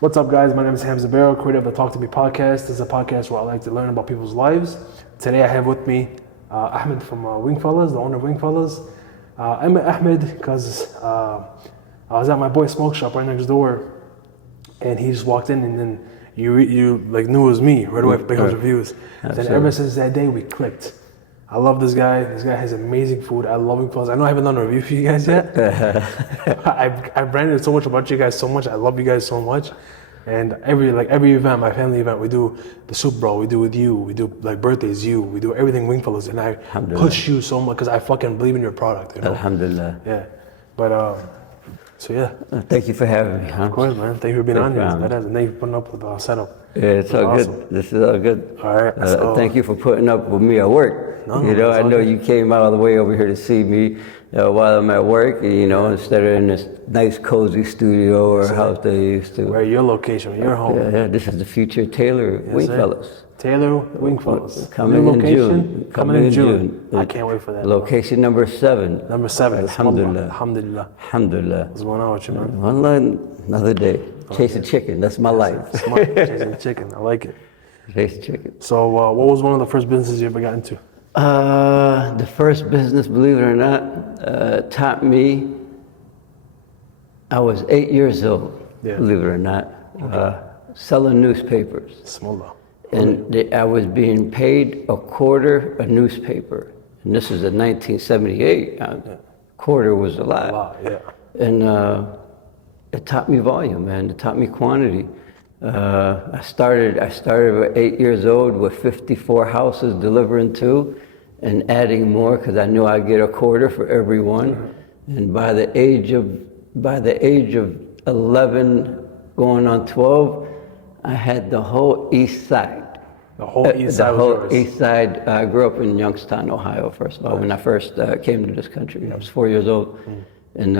What's up, guys? My name is Hamzah Berro, creator of the Talk to Me podcast. This is a podcast where I like to learn about people's lives. Today I have with me Ahmed from Wingfellas, the owner of Wingfellas. I met Ahmed because I was at my boy's smoke shop right next door, and he just walked in, and then you like knew it was me right away for Big House Reviews. Then ever since that day we clicked. I love this guy. This guy has amazing food. I love Wingfellas. I know I haven't done a review for you guys yet. I branded so much about you guys so much. I love you guys so much. And every event, my family event, we do the soup brawl, we do with you, we do like birthdays, we do everything Wingfellas, and I push you so much because I fucking believe in your product. You know? Alhamdulillah. Yeah. But so yeah. Thank you for having me. Of course, man. Thank you for being on here. And thank you for putting up with the setup. Yeah, it's all awesome. Good. This is all good. All right. Thank you for putting up with me at work. I know you came all the way over here to see me while I'm at work, instead of in this nice cozy studio or house they used to. Where your location, your home. Yeah, this is the future Taylor Wingfellas. Taylor Wingfellas. Coming in June. Coming in June. I can't wait for that. Location number 7. Number 7. Alhamdulillah. Alhamdulillah. Alhamdulillah. What's going on with you, man? One line, another day. Chasing chicken. That's my life. Smart. Chasing chicken. I like it. Chasing chicken. So what was one of the first businesses you ever got into? The first business, believe it or not, taught me. I was 8 years old, believe it or not, selling newspapers. Small. And I was being paid a quarter a newspaper. And this is in 1978. Quarter was a lot. A lot, yeah. And it taught me volume, man. It taught me quantity. I started at 8 years old with 54 houses delivering to, and adding more because I knew I'd get a quarter for every one. And by the age of 11, going on 12, I had the whole East Side. The whole East Side was yours. East Side. I grew up in Youngstown, Ohio. First of all, when I first came to this country, I was 4 years old, and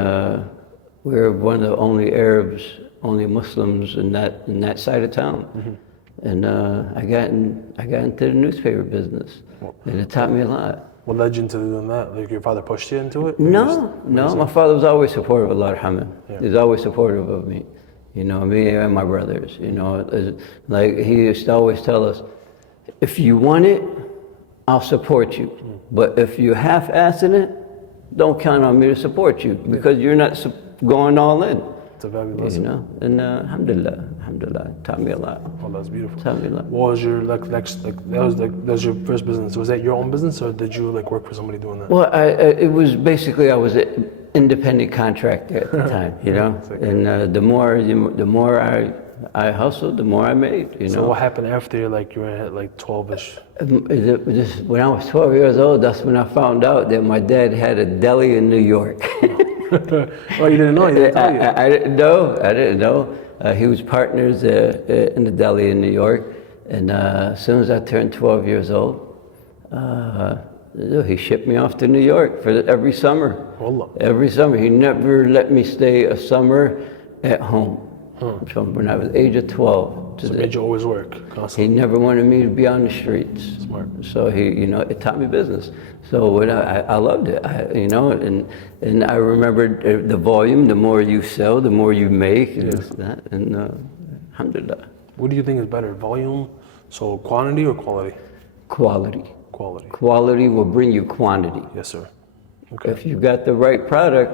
we were one of the only Arabs, only Muslims in that side of town. And I got into the newspaper business, and it taught me a lot. What led you into doing that? Like your father pushed you into it? No. My father was always supportive of Allah Hamid. He was always supportive of me, me and my brothers. Like he used to always tell us, if you want it, I'll support you. But if you half-assing it, don't count on me to support you because you're not going all in. It's a valuable lesson. And alhamdulillah, taught me a lot. Oh, that's beautiful. Taught me a lot. What was your that was your first business? Was that your own business, or did you work for somebody doing that? Well, it was basically I was an independent contractor at the time, And the more I hustled, the more I made. So what happened after you were at 12ish? When I was 12 years old, that's when I found out that my dad had a deli in New York. Oh, you didn't know? He didn't tell you? I didn't know. He was partners in the deli in New York. And as soon as I turned 12 years old, he shipped me off to New York for every summer. Wallah. Every summer. He never let me stay a summer at home. From when I was age of 12. So it made you always work constantly. He never wanted me to be on the streets. Smart. So it taught me business. So when I loved it, and I remembered the volume. The more you sell, the more you make. And alhamdulillah. What do you think is better, volume, so quantity or quality? Quality. Quality. Quality will bring you quantity. Yes, sir. Okay. If you got the right product,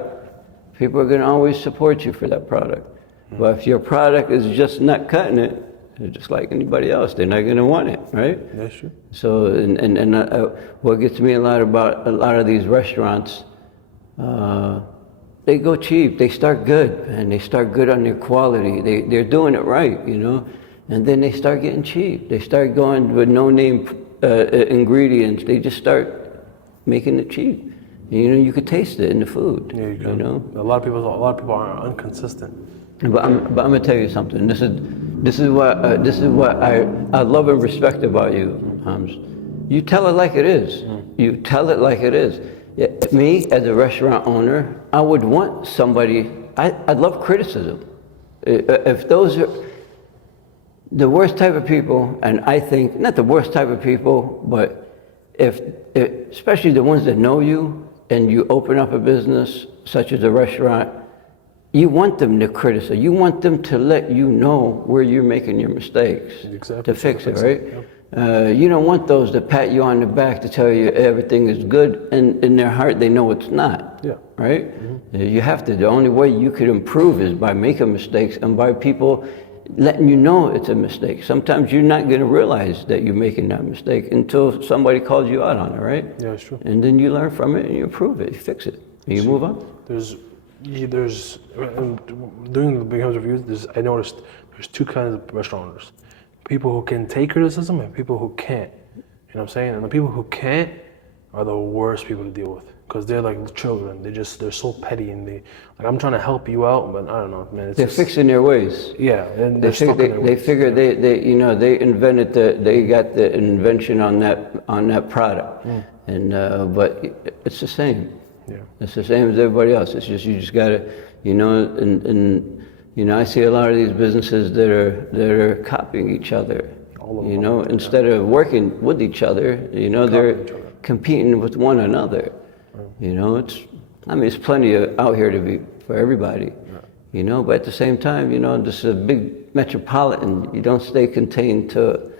people are going to always support you for that product. But if your product is just not cutting it, it's just like anybody else. They're not going to want it, right? That's true. So, and what gets me a lot about a lot of these restaurants, they go cheap. They start good, and they start good on their quality. They're doing it right, and then they start getting cheap. They start going with no-name ingredients. They just start making it cheap. You could taste it in the food. Yeah, you can. A lot of people are inconsistent. But I'm gonna tell you something. This is what I love and respect about you, Hams. You tell it like it is. You tell it like it is. Me as a restaurant owner, I would want somebody. I'd love criticism. If those are the worst type of people, and I think not the worst type of people, but if especially the ones that know you and you open up a business such as a restaurant. you want them to criticize. You want them to let you know where you're making your mistakes to fix it, right? Yep. You don't want those to pat you on the back to tell you everything is good, and in their heart they know it's not. Yeah. Right? You have to. The only way you could improve is by making mistakes and by people letting you know it's a mistake. Sometimes you're not going to realize that you're making that mistake until somebody calls you out on it, right? Yeah, it's true. And then you learn from it and you improve it, you fix it, and you move on. There's doing the becomes reviews. I noticed there's two kinds of restaurant owners: people who can take criticism and people who can't. You know what I'm saying? And the people who can't are the worst people to deal with because they're like children. They're so petty and I'm trying to help you out, but I don't know, man. They're fixing their ways. Yeah, and they figure they invented they got the invention on that product, and but it's the same. Yeah. It's the same as everybody else. It's just you just gotta, and I see a lot of these businesses that are copying each other. Instead of working with each other, they're competing with one another. It's plenty out here to be for everybody. Yeah. But at the same time, this is a big metropolitan. You don't stay contained to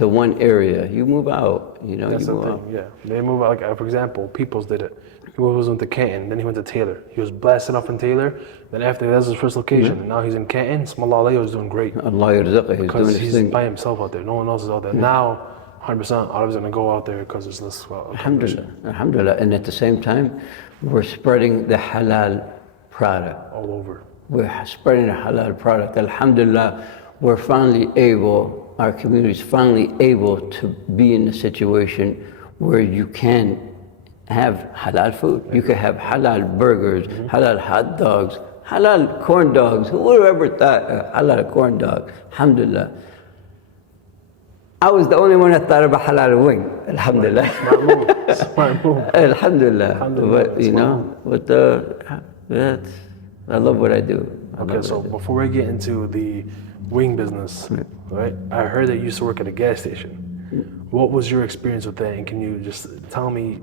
one area. You move out. That's the thing. Yeah, they move out. Like for example, Peoples did it. Peoples went to Canton, then he went to Taylor. He was blasting off in Taylor. Then after that was his first location, and now he's in Canton. Small was doing great. Because he's by himself out there. No one else is out there. Now, 100%, I was gonna go out there because there's less. Alhamdulillah. And at the same time, we're spreading the halal product all over. We're spreading the halal product. Alhamdulillah, our community is finally able to be in a situation where you can have halal food. You can have halal burgers, halal hot dogs, halal corn dogs. Whoever thought halal corn dog? Alhamdulillah. I was the only one that thought about halal wing. Alhamdulillah. Smart move. Alhamdulillah. But I love what I do. Okay, so before we get into the wing business, right? I heard that you used to work at a gas station. What was your experience with that? And can you just tell me?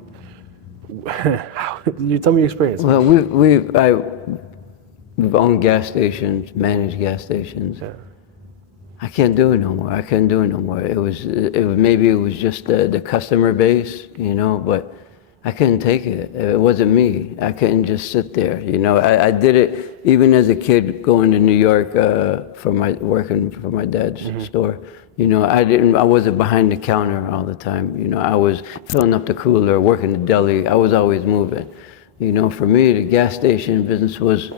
You tell me your experience. Well, we've owned gas stations, managed gas stations. Yeah. I can't do it no more. I couldn't do it no more. It was maybe it was just the customer base, but I couldn't take it. It wasn't me. I couldn't just sit there. I did it even as a kid going to New York working for my dad's store. I wasn't behind the counter all the time. I was filling up the cooler, working the deli. I was always moving. For me, the gas station business was,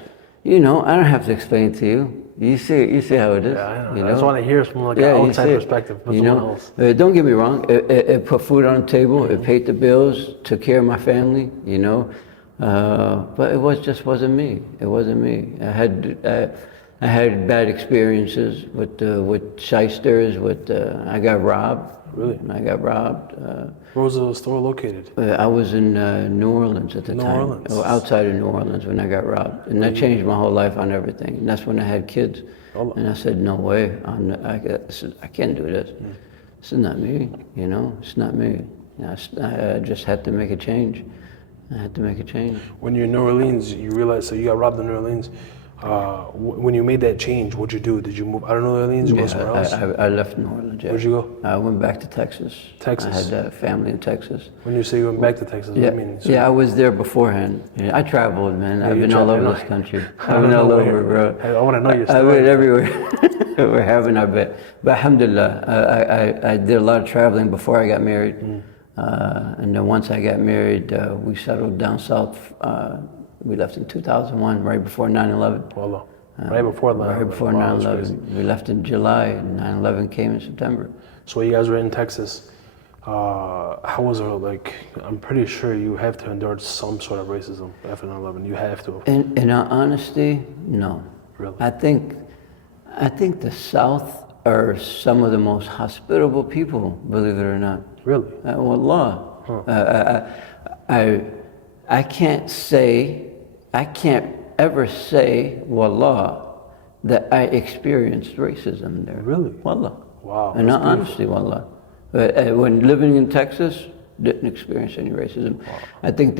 I don't have to explain to you. You see how it is. Yeah, I know. I just want to hear from an outside perspective. Don't get me wrong. It put food on the table. It paid the bills. Took care of my family. But it just wasn't me. It wasn't me. I had bad experiences with shysters. I got robbed. Really? I got robbed. Where was the store located? I was in New Orleans at the time. New Orleans? Outside of New Orleans when I got robbed. And that changed my whole life on everything. And that's when I had kids. And I said, no way. I can't do this. This is not me, It's not me. I just had to make a change. When you're in New Orleans, you realize, so you got robbed in New Orleans. When you made that change, what'd you do? Did you move out of New Orleans? Go somewhere else? I left New Orleans. Yeah. Where'd you go? I went back to Texas. Texas. I had family in Texas. When you say you went back to Texas, what do you mean? Yeah, I was there beforehand. I traveled, man. I've been all over this country. I've been all over, bro. I want to know your story. I've been everywhere. We're having our bet. But alhamdulillah, I did a lot of traveling before I got married. And then once I got married, we settled down south. We left in 2001, right before 9/11. Wallah. Right before 9/11. Right before 9/11. We left in July, and 9/11 came in September. So you guys were in Texas. How was it like? I'm pretty sure you have to endure some sort of racism after 9/11. You have to. In all honesty, no. Really? I think the South are some of the most hospitable people, believe it or not. Really? Wallah. I can't ever say, wallah, that I experienced racism there. Really? Wallah. Wow. In all honesty, wallah. When living in Texas, didn't experience any racism. Wow. I think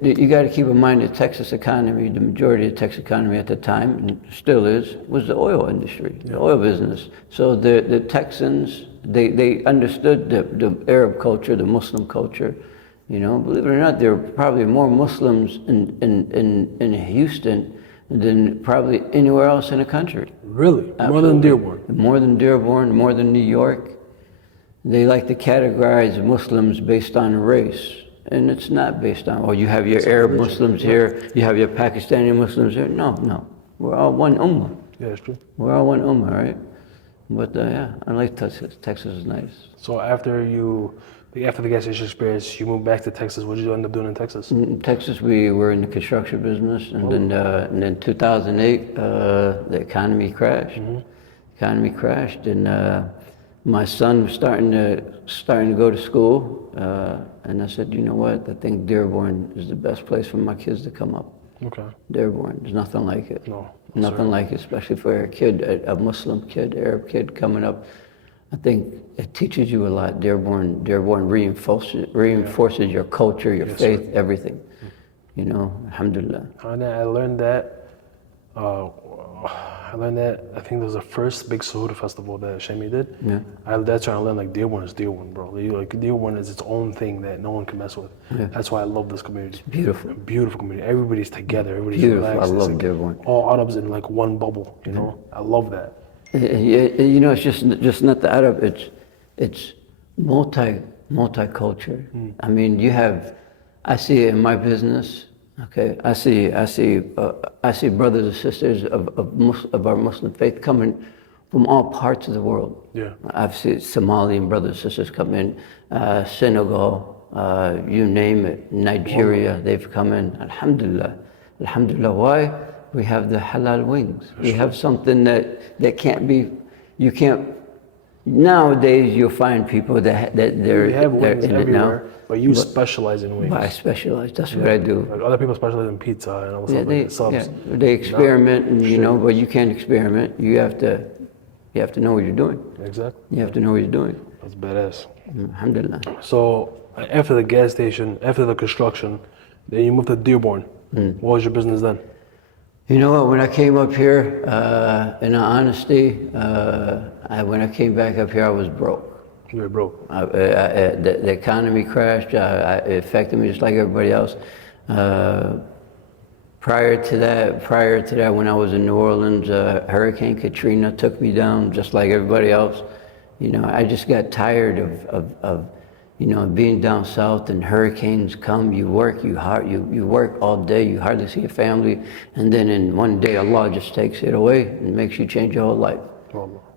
you got to keep in mind the Texas economy, the majority of the Texas economy at the time, and still is, was the oil industry, the oil business. So the Texans, they understood the Arab culture, the Muslim culture. You know, believe it or not, there are probably more Muslims in Houston than probably anywhere else in the country. Really? Absolutely. More than Dearborn? More than Dearborn, more than New York. They like to categorize Muslims based on race. And it's not based on, oh, you have your Arab Muslims here, you have your Pakistani Muslims here. No. We're all one ummah. Yeah, it's true. We're all one ummah, right? But yeah, I like Texas. Texas is nice. So after the gas station experience, you moved back to Texas. What did you end up doing in Texas? In Texas, we were in the construction business, and then 2008, the economy crashed. Economy crashed, and my son was starting to go to school, and I said, you know what? I think Dearborn is the best place for my kids to come up. Okay. Dearborn, there's nothing like it. No. Nothing like it, especially for a kid, a Muslim kid, Arab kid coming up. I think it teaches you a lot. Dearborn reinforces your culture, your faith, everything. You know, alhamdulillah. I learned that. I think there was the first big Suhoor festival that Shami did. Yeah. That's when I learned like Dearborn is Dearborn, bro. Like Dearborn is its own thing that no one can mess with. Yeah. That's why I love this community. It's beautiful. Beautiful community. Everybody's together. Everybody's beautiful. relaxed. I love like Dearborn. All Arabs in like one bubble. You know, I love that. You know, it's just not the Arab. It's multicultural. I mean, I see it in my business. Okay, I see brothers and sisters of our Muslim faith coming from all parts of the world. Yeah, I've seen Somalian brothers and sisters come in, Senegal, you name it, Nigeria. They've come in. Alhamdulillah. Why? We have the halal wings. We have something that can't be. You can't. Nowadays, you'll find people that they're wings in everywhere, it now. but you specialize in wings. But I specialize. That's what I do. Like other people specialize in pizza and all this stuff. They experiment, and you know, but you can't experiment. You have to know what you're doing. Exactly. You have to know what you're doing. That's badass. Alhamdulillah. So after the gas station, after the construction, then you moved to Dearborn. What was your business then? You know what? When I came up here, in all honesty, when I came back up here, I was broke. You were broke. The economy crashed. It affected me just like everybody else. Prior to that, when I was in New Orleans, Hurricane Katrina took me down just like everybody else. You know, I just got tired of you know, being down south and hurricanes come, you work all day, you hardly see your family, and then in one day Allah just takes it away and makes you change your whole life.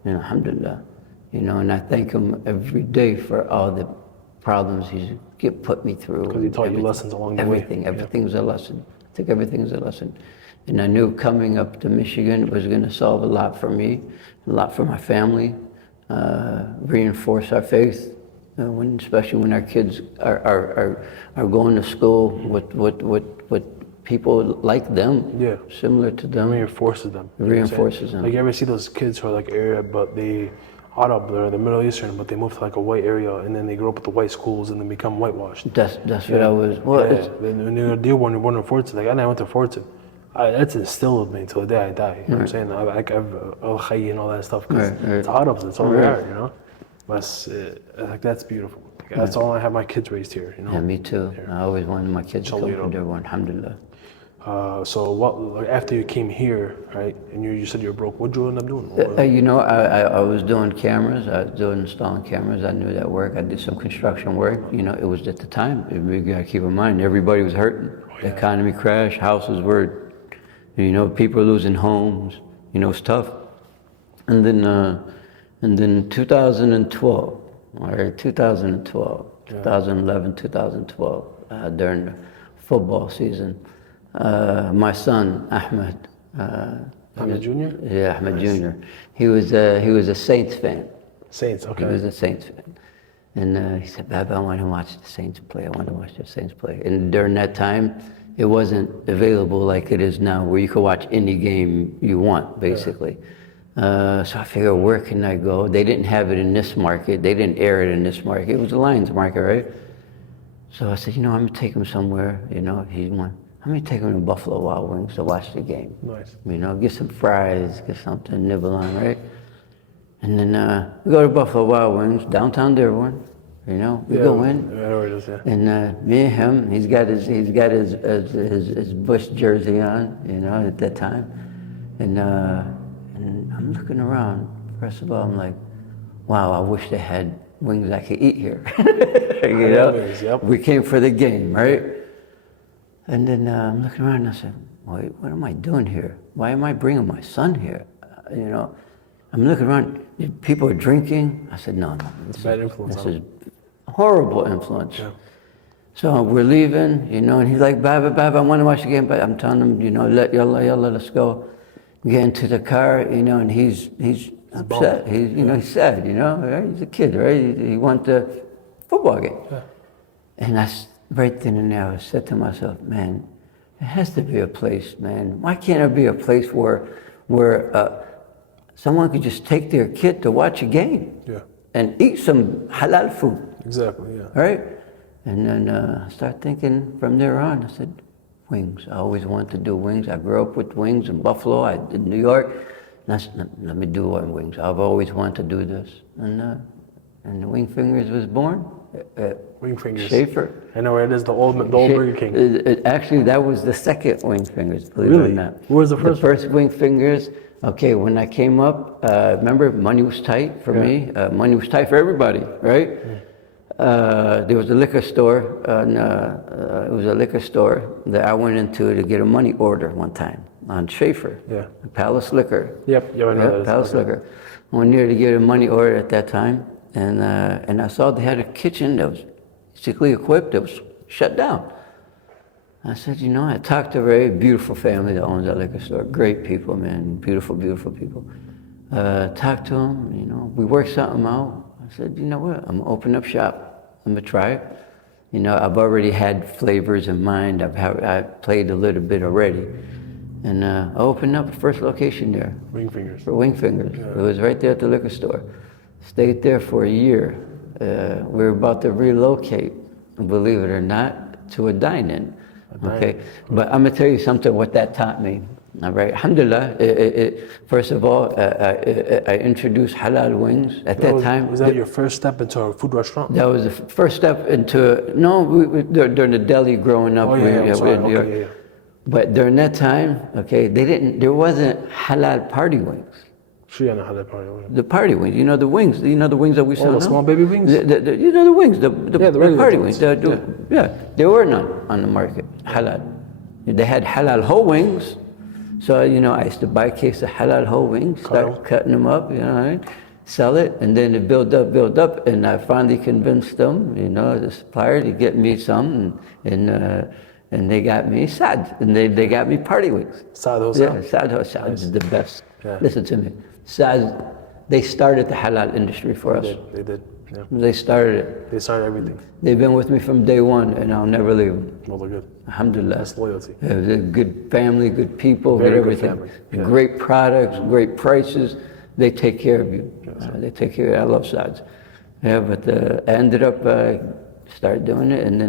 And alhamdulillah. You know, and I thank him every day for all the problems he's put me through. Because he taught you lessons along the way. Everything was a lesson. I think everything is a lesson. And I knew coming up to Michigan was going to solve a lot for me, a lot for my family, reinforce our faith. Especially when our kids are going to school with people like them, similar to them. It reinforces them. Them. Like you ever see those kids who are like Arab, but they're the Middle Eastern, but they move to like a white area, and then they grow up with the white schools and then become whitewashed. That's what I was. Well, When you're a Dearborn, you're born in Fortson. Like I went to Fortson. That's instilled with me until the day I die. You know what I'm saying? I have al-Khay and all that stuff because it's Arabs. It's all they are, you know. But like that's beautiful. Like, that's all I have my kids raised here. You know. Yeah, me too. I always wanted my kids to come from Dearborn. Alhamdulillah. So what? After you came here, right? And you said you were broke. What did you end up doing? You know, I was doing cameras. I was doing installing cameras. I knew that work. I did some construction work. You know, it was at the time. You gotta keep in mind, everybody was hurting. The economy crashed. Houses were, you know, people were losing homes. You know, it's tough. And then 2012, or 2011, 2012, during the football season, my son Ahmed. Ahmed Jr.? Yeah, Ahmed Jr. He was a Saints fan. Saints, okay. He was a Saints fan. And he said, Baba, I want to watch the Saints play. I want to watch the Saints play. And during that time, it wasn't available like it is now, where you could watch any game you want, basically. So I figured, where can I go? They didn't have it in this market. They didn't air it in this market. It was the Lions market, right? So I said, you know, I'm gonna take him somewhere. You know, I'm gonna take him to Buffalo Wild Wings to watch the game. Nice. You know, get some fries, get something to nibble on, right? And then we go to Buffalo Wild Wings, downtown Dearborn. You know, we go in, I know where it is, yeah. and me and him, he's got his Bush jersey on, you know, at that time, and I'm looking around. First of all, I'm like, wow, I wish they had wings I could eat here. You know, yep. We came for the game, right? And then I'm looking around and I said, wait, what am I doing here? Why am I bringing my son here? You know, I'm looking around, people are drinking. I said, no, It's bad influence. this is horrible influence. Yeah. So we're leaving, you know, and he's like, Baba, I want to watch the game, but I'm telling him, you know, yalla, let's go. Get into the car, you know, and he's upset. He's sad, you know, right? He's a kid, right? He wants the football game. Yeah. And right then and there, I said to myself, man, there has to be a place, man. Why can't there be a place where someone could just take their kid to watch a game and eat some halal food? Exactly, yeah. Right? And then I started thinking from there on, I said, wings. I always wanted to do wings. I grew up with wings in Buffalo, I did New York. Let me do wings. I've always wanted to do this. And the Wingfingers was born. Wingfingers. Schaefer. I know where it is, the old Burger King. Actually, that was the second Wingfingers, believe Really? it or not. What was the first? The first Wingfingers, okay, when I came up, remember, money was tight for me. Money was tight for everybody, right? There was a liquor store, it was a liquor store that I went into to get a money order one time on Schaefer. Yeah. Palace Liquor. Yep, I know that. Palace Liquor. I went there to get a money order at that time, and I saw they had a kitchen that was basically equipped, that was shut down. I said, you know, I talked to a very beautiful family that owns that liquor store. Great people, man, beautiful, beautiful people. Talked to them, you know, we worked something out. I said, you know what, I'm gonna open up shop. I'm gonna try it. You know, I've already had flavors in mind. I played a little bit already. And I opened up the first location there. Wingfingers. For Wingfingers. Yeah. It was right there at the liquor store. Stayed there for a year. We were about to relocate, believe it or not, to a dine-in. Okay, but I'm gonna tell you something, what that taught me. All right, alhamdulillah, first of all, I introduced halal wings at that time. Was that your first step into a food restaurant? That was the first step into, during the deli growing up. But during that time, okay, there wasn't halal party wings. Sure, yeah, halal party wings. The party wings, the wings that we sell the now? small baby wings? The wings, the party wings. ones. There were none on the market, halal. They had halal whole wings. So, I used to buy a case of halal whole wings, start cutting them up, right? Sell it, and then it build up, and I finally convinced them, the supplier, to get me some, and they got me sad, and they got me party wings. Sad Sad is the best. Yeah. Listen to me. Sad, they started the halal industry for us. They did. Yeah. They started it. They started everything. They've been with me from day one, and I'll never leave them. Well, they're good. Alhamdulillah. That's loyalty. Yeah, they're good family, good people, Very good everything. Good family. Yeah. Great products, great prices. They take care of you. They take care of you. I love Saad's. Yeah, but I ended up started doing it, and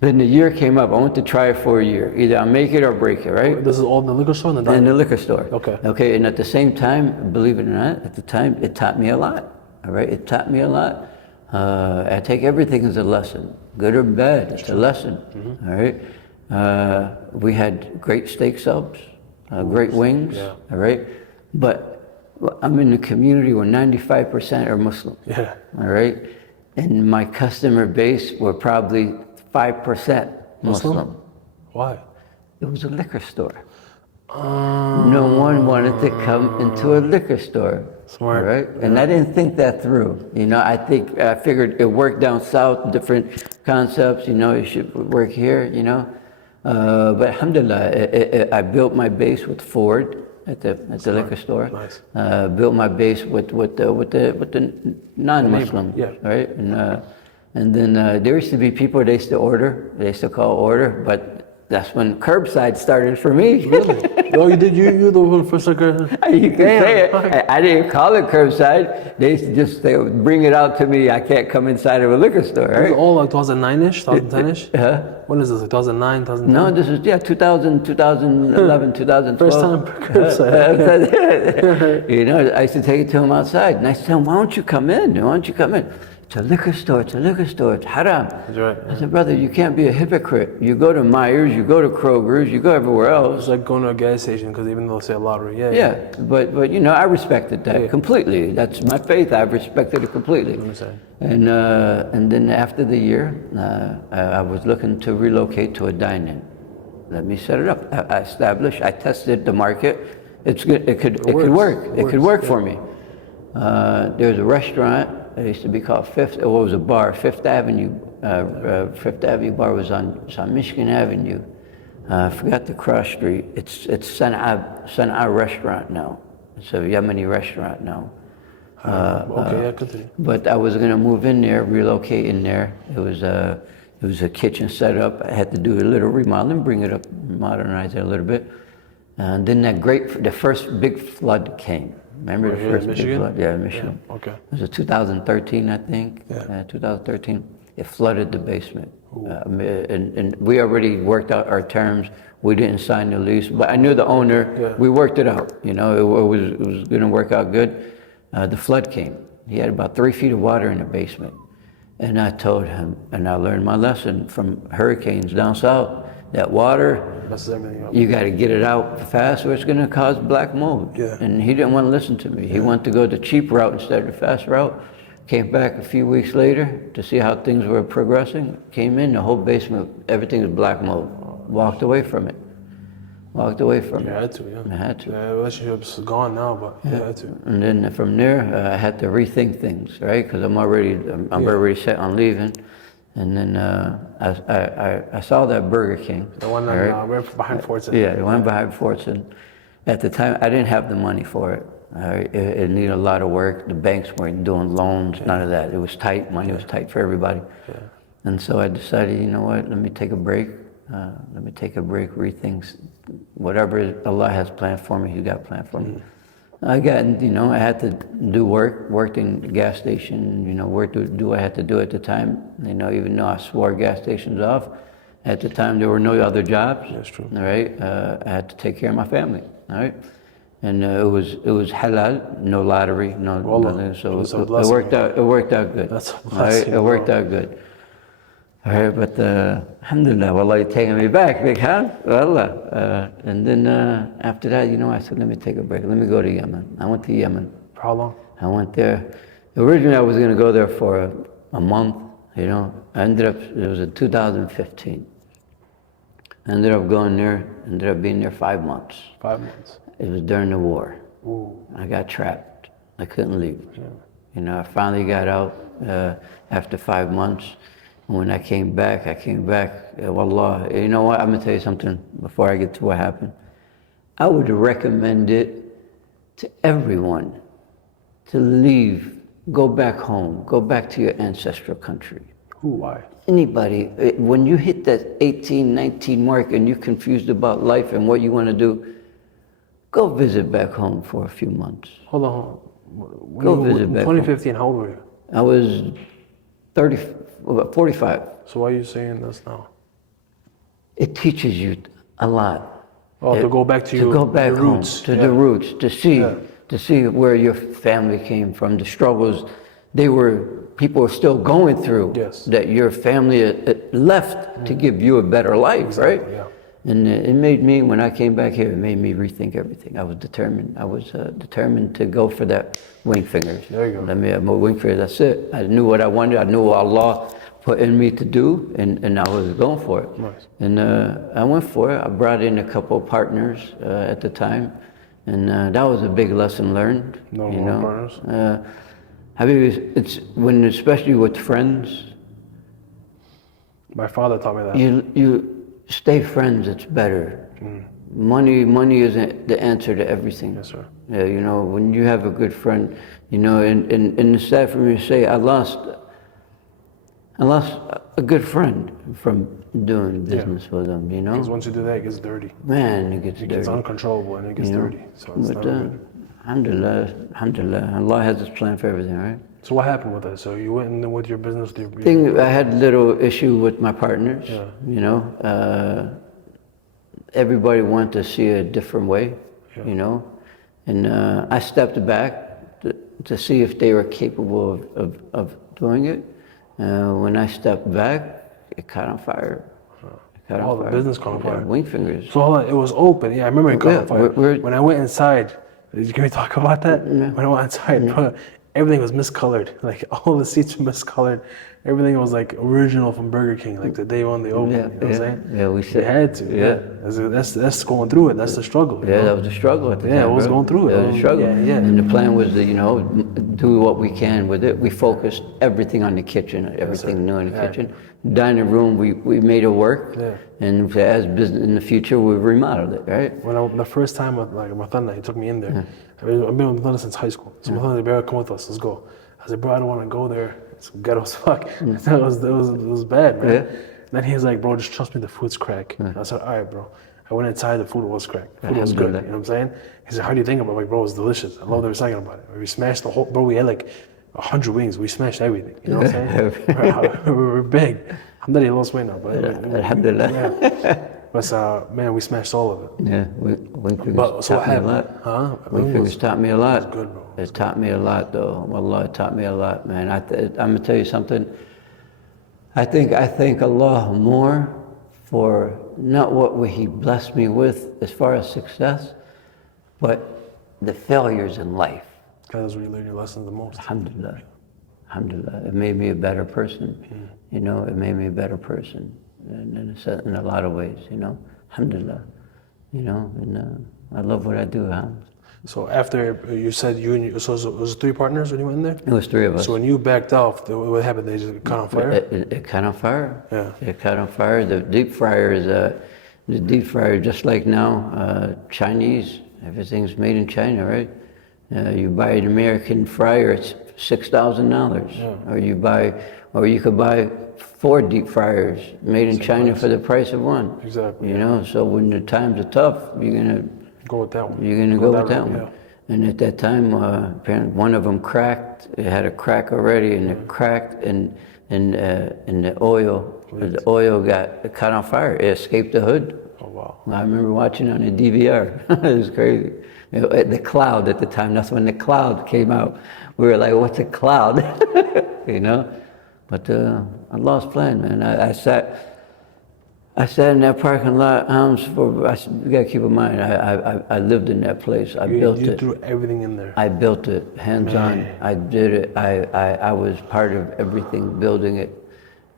then the year came up. I wanted to try it for a year. Either I make it or break it, right? This is all in the liquor store? In the liquor store. Okay. Okay, and at the same time, believe it or not, at the time, it taught me a lot. All right, it taught me a lot. I take everything as a lesson, good or bad, it's a lesson. Mm-hmm. All right. We had great steak subs, great wings. Yeah. All right, but I'm in a community where 95% are Muslim. Yeah. All right, and my customer base were probably 5% Muslim. Why? It was a liquor store. No one wanted to come into a liquor store. Smart. Right? Yeah. And I didn't think that through. I figured it worked down south, different concepts, it should work here, But alhamdulillah, I built my base with Ford at the liquor store. Nice. Built my base with the non-Muslim. Yeah. Right? And then there used to be people they used to call order, but that's when curbside started for me. Really? Oh, you the one first sucker. You can say it. I didn't call it curbside. They would bring it out to me. I can't come inside of a liquor store, This right? is all like 2009-ish, 2010-ish? When is this, like 2009, 2010? No, this is, 2000, 2011, 2012. First time curbside. You know, I used to take it to him outside. And I said, why don't you come in? Why don't you come in? It's a liquor store, it's a liquor store, it's haram. That's right. I said, brother, you can't be a hypocrite. You go to Myers, you go to Kroger's, you go everywhere else. It's like going to a gas station, because even though they say lottery, Yeah, but you know, I respected that completely. That's my faith. I've respected it completely. And then after the year, I was looking to relocate to a dine-in. Let me set it up. I tested the market. It's good. It could work. It could work for me. There's a restaurant. It used to be called Fifth. It was a bar. Fifth Avenue. Fifth Avenue bar was on Michigan Avenue. I forgot the cross street. It's Sana'a restaurant now. It's a Yemeni restaurant now. Continue. But I was going to move in there, relocate in there. It was a kitchen set up. I had to do a little remodeling, bring it up, modernize it a little bit. And then the first big flood came. Remember the first big flood? Yeah, Michigan. Yeah, okay. It was 2013, I think. Yeah. 2013. It flooded the basement. And we already worked out our terms. We didn't sign the lease, but I knew the owner. Yeah. We worked it out. You know, it was going to work out good. The flood came. He had about 3 feet of water in the basement. And I told him, and I learned my lesson from hurricanes down south, that water, you got to get it out fast or it's going to cause black mold. Yeah. And he didn't want to listen to me. He wanted to go the cheap route instead of the fast route. Came back a few weeks later to see how things were progressing. Came in, the whole basement, everything was black mold. Walked away from it. You had to, yeah. I had to. The relationship's gone now, but you had to. And then from there, I had to rethink things, right? Because I'm already set on leaving. And then I saw that Burger King. The one right behind Fortson. Yeah, the one behind Fortson. At the time, I didn't have the money for it. It needed a lot of work. The banks weren't doing loans, none of that. It was tight. Money was tight for everybody. Yeah. And so I decided, you know what? Let me take a break. Rethink whatever Allah has planned for me. He got planned for me. I had to do worked in the gas station, do what I had to do at the time. Even though I swore gas stations off, at the time there were no other jobs. That's true. All right, I had to take care of my family. All right, and it was halal, no lottery, nothing. So it worked out. It worked out good. That's a all blessing. Right, it worked out good. All right, but alhamdulillah, wallah, you're taking me back, big hand, wallah. And then after that, I said, let me take a break. Let me go to Yemen. I went to Yemen. For how long? I went there. Originally, I was going to go there for a month, I ended up, it was in 2015. I ended up going there, ended up being there 5 months. 5 months. It was during the war. Ooh. I got trapped. I couldn't leave. Yeah. I finally got out after 5 months. When I came back, wallah, you know what, I'm going to tell you something before I get to what happened. I would recommend it to everyone to leave, go back home, go back to your ancestral country. Who, why? Anybody, when you hit that 18, 19 mark and you're confused about life and what you want to do, go visit back home for a few months. Hold on. Go visit back home. 2015, how old were you? I was 45. So why are you saying this now? It teaches you a lot. Oh, to go back to your roots, home, the roots, to see where your family came from, the struggles people were still going through. Yes. That your family left to give you a better life, exactly, right? Yeah. And it made me, when I came back here, it made me rethink everything. I was determined. I was determined to go for that Wingfellas. There you go. Let me have my Wingfellas. That's it. I knew what I wanted. I knew what Allah put in me to do, and I was going for it. Nice. And I went for it. I brought in a couple of partners at the time, and that was a big lesson learned. No more partners. It's when, especially with friends. My father taught me that. You stay friends. It's better. Money isn't the answer to everything. Yes, sir. Yeah, when you have a good friend, and it's sad for me to say, I lost a good friend from doing business with them, you know? Because once you do that, it gets dirty. Man, it gets It dirty. gets uncontrollable and it gets you know? dirty. So it's But, never good. alhamdulillah, Allah has His plan for everything, right? So what happened with that? So you went in with your business? I had a little issue with my partners, Yeah. you know? Everybody wanted to see a different way, you know? And I stepped back to see if they were capable of doing it. When I stepped back, it caught on fire. The business caught on fire. Wingfingers. So hold on, it was open. Yeah, I remember it caught on fire. we're- When I went inside, can we talk about that? Yeah. When I went inside, bro, everything was miscolored. Like all the seats were miscolored. Everything was like original from Burger King, like the day one they opened. You know what I'm saying? Yeah, we They said. had to. Yeah. That's going through it. That's the struggle. you Yeah, know? that was a struggle at the time. Yeah, it was bro. going through it. That was a struggle. Yeah. And the plan was to, you know, do what we can with it. We focused everything on the kitchen, everything new in the kitchen. Dining room, we made it work. Yeah. And as business in the future, we remodeled it, right? The first time with like Mathana, he took me in there. I've been with Mathana since high school. So Mathana said, Berro, come with us, let's go. I said, bro, I don't want to go there. It's ghetto as fuck. It was bad, man. Yeah. Then he was like, bro, just trust me, the food's crack. I said, all right, bro. I went inside, the food was crack. The food was good, you know what I'm saying? He said, how do you think about it? I'm like, bro, it's delicious. I love every second about it. We smashed the whole, bro, we had like 100 wings. We smashed everything, you know what I'm saying? We're big. I'm not even lost weight now, but Alhamdulillah. yeah. But man, we smashed all of it. Yeah, Wingfingers But so what taught me a happened? lot. Huh? Wingfingers taught me a lot. It's good, bro. It taught me a lot, though. Wallah, it taught me a lot, man. I'm gonna tell you something. I thank Allah more for not what He blessed me with as far as success, but the failures in life. That's where you learn your lessons the most. Alhamdulillah. Alhamdulillah. It made me a better person. You know, it made me a better person in a lot of ways, you know. Alhamdulillah. You know, and I love what I do, huh? So after you said so it was 3 partners when you went in there? It was 3 of us. So when you backed off, what happened? They just caught on fire? It caught on fire. Yeah. It caught on fire. The deep fryer is just like now, Chinese. Everything's made in China, right? You buy an American fryer, it's $6,000. Yeah. Or you could buy 4 deep fryers made in China for the price of 1. Exactly. You know, so when the times are tough, you're gonna go with that one. You're gonna go with that route, one. yeah. And at that time, apparently one of them cracked. It had a crack already, and it cracked, and the oil got caught on fire. It escaped the hood. Oh wow. I remember watching on a DVR. It was crazy. You know, the cloud at the time. That's when the cloud came out. We were like, "What's a cloud?" You know. But Allah's plan, man. I sat in that parking lot. You gotta keep in mind, I lived in that place. I built it. You threw everything in there. I built it, hands on. I did it. I was part of everything, building it.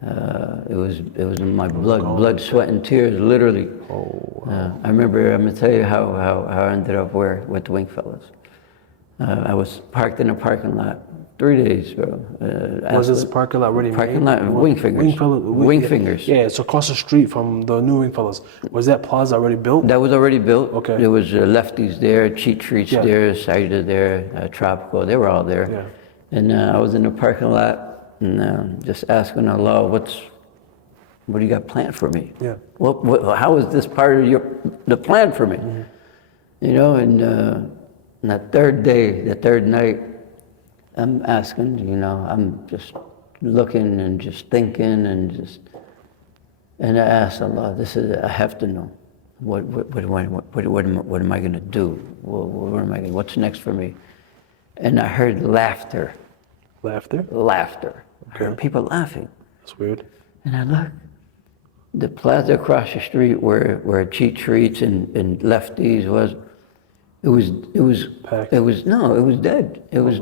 It was in my blood, sweat, and tears, literally. Oh. I remember. I'm gonna tell you how I ended up with the Wingfellas. I was parked in a parking lot 3 days, bro. Was this parking lot already Parking made? lot, Wingfingers. Yeah, it's across the street from the new Wingfellas. Was that plaza already built? That was already built. Okay. There was Lefties there, Cheat Treats Yeah. there, Cider there, Tropical. They were all there. Yeah. And I was in the parking lot and just asking Allah, what do you got planned for me? Yeah. How is this part of the plan for me? You know, and that third night, I'm asking, you know, I'm just looking and just thinking and I asked Allah, I have to know, what am I going to do? What's next for me? And I heard laughter. Laughter? Laughter. I heard people laughing. That's weird. And I looked. The plaza across the street where Cheat Treats and Lefties was, it was Packed. it was dead. It was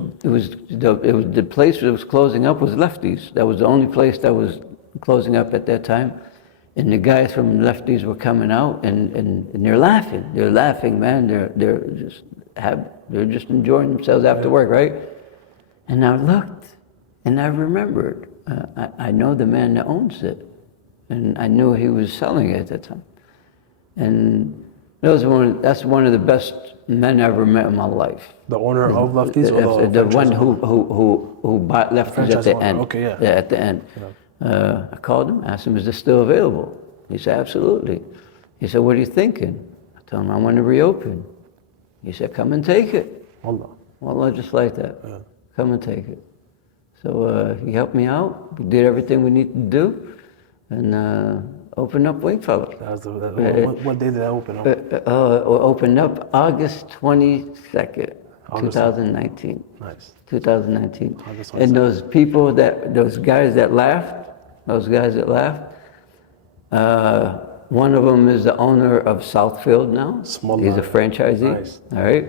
the place that was closing up was Lefties. That was the only place that was closing up at that time. And the guys from Lefties were coming out and they're laughing. They're laughing, man. They're just enjoying themselves after work, right? And I looked and I remembered. I know the man that owns it, and I knew he was selling it at that time. And that's one of the best men I ever met in my life. The owner of Lefties? The one who bought Lefties at the end. Okay, yeah. At the end. I called him, asked him, is this still available? He said, absolutely. He said, what are you thinking? I told him, I want to reopen. He said, come and take it. Wallah, just like that. Yeah. Come and take it. So he helped me out. We did everything we needed to do, and opened up Wingfellas. What day did that open up? Opened up August 22nd, 2019. Nice. 2019. August And those guys that laughed, one of them is the owner of Southfield now. He's a franchisee. Nice. All right.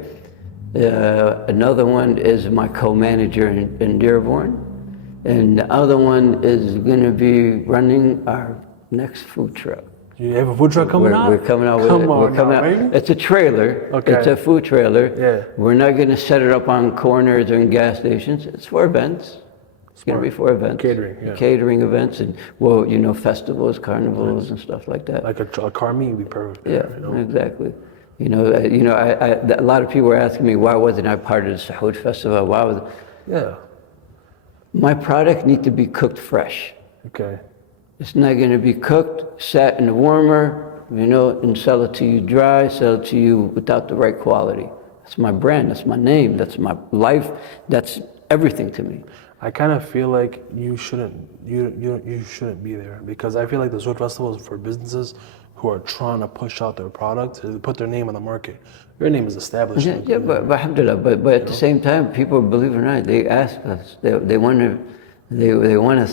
Another one is my co-manager in Dearborn. And the other one is going to be running our next food truck. You have a food truck coming out? We're coming out with it. We're coming out. It's a trailer. Okay. It's a food trailer. Yeah. We're not going to set it up on corners or in gas stations. It's for events. It's going to be for events. Catering, yeah. Catering events and, well, you know, festivals, carnivals, and stuff like that. Like a car meet would be perfect. Yeah, You know? exactly. A lot of people were asking me, why wasn't I part of the Sahoud Festival? Why was Yeah. My product need to be cooked fresh. Okay. It's not going to be cooked, sat in the warmer, and sell it to you dry, sell it to you without the right quality. That's my brand, that's my name, that's my life, that's everything to me. I kind of feel like you shouldn't be there, because I feel like the Sahoud Festival is for businesses who are trying to push out their product, to put their name on the market. Your name is established. Yeah, but alhamdulillah, but at the same time, people, believe it or not, they ask us, they want us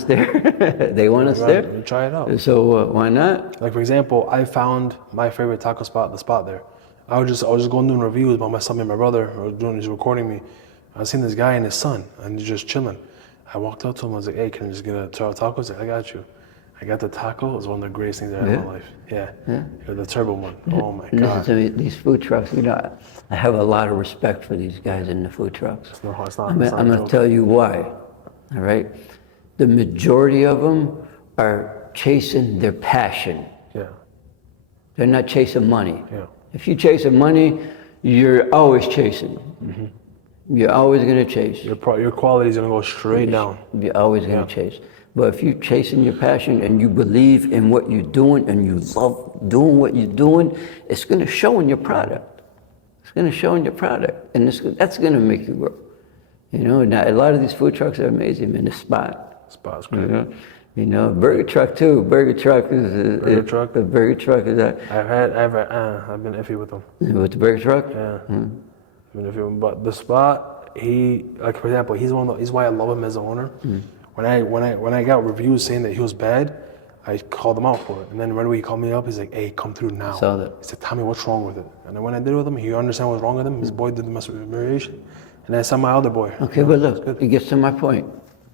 there. They want us there. Try it out. So why not? Like, for example, I found my favorite taco spot, the spot there. I was just going doing reviews by myself and my brother, he's recording me. I seen this guy and his son, and he's just chilling. I walked up to him, I was like, hey, can I just get a taco? He's like, I got you. I got the taco. It was one of the greatest things I had in my life. Yeah. The turbo one. Oh my God. Listen to me, these food trucks, I have a lot of respect for these guys in the food trucks. I'm going to tell you why. All right? The majority of them are chasing their passion. Yeah. They're not chasing money. Yeah. If you're chasing money, you're always chasing. Mm-hmm. You're always going to chase. Your quality is going to go straight down. You're always going to chase. But if you're chasing your passion and you believe in what you're doing and you love doing what you're doing, it's going to show in your product. It's going to show in your product. And that's going to make you grow. Now a lot of these food trucks are amazing, man. The Spot's great. Burger truck too. Burger truck is the burger truck is that. I've been iffy with them. With the burger truck? Yeah. I've been iffy with them. But the Spot, for example, he's why I love him as an owner. When I got reviews saying that he was bad, I called him out for it. And then right away he called me up. He's like, "Hey, come through now." Saw that. He said, "Tell me what's wrong with it." And then when I did it with him, he understand what's wrong with him. His boy did the remediation, and I sent my other boy. Okay, but look, it gets to my point.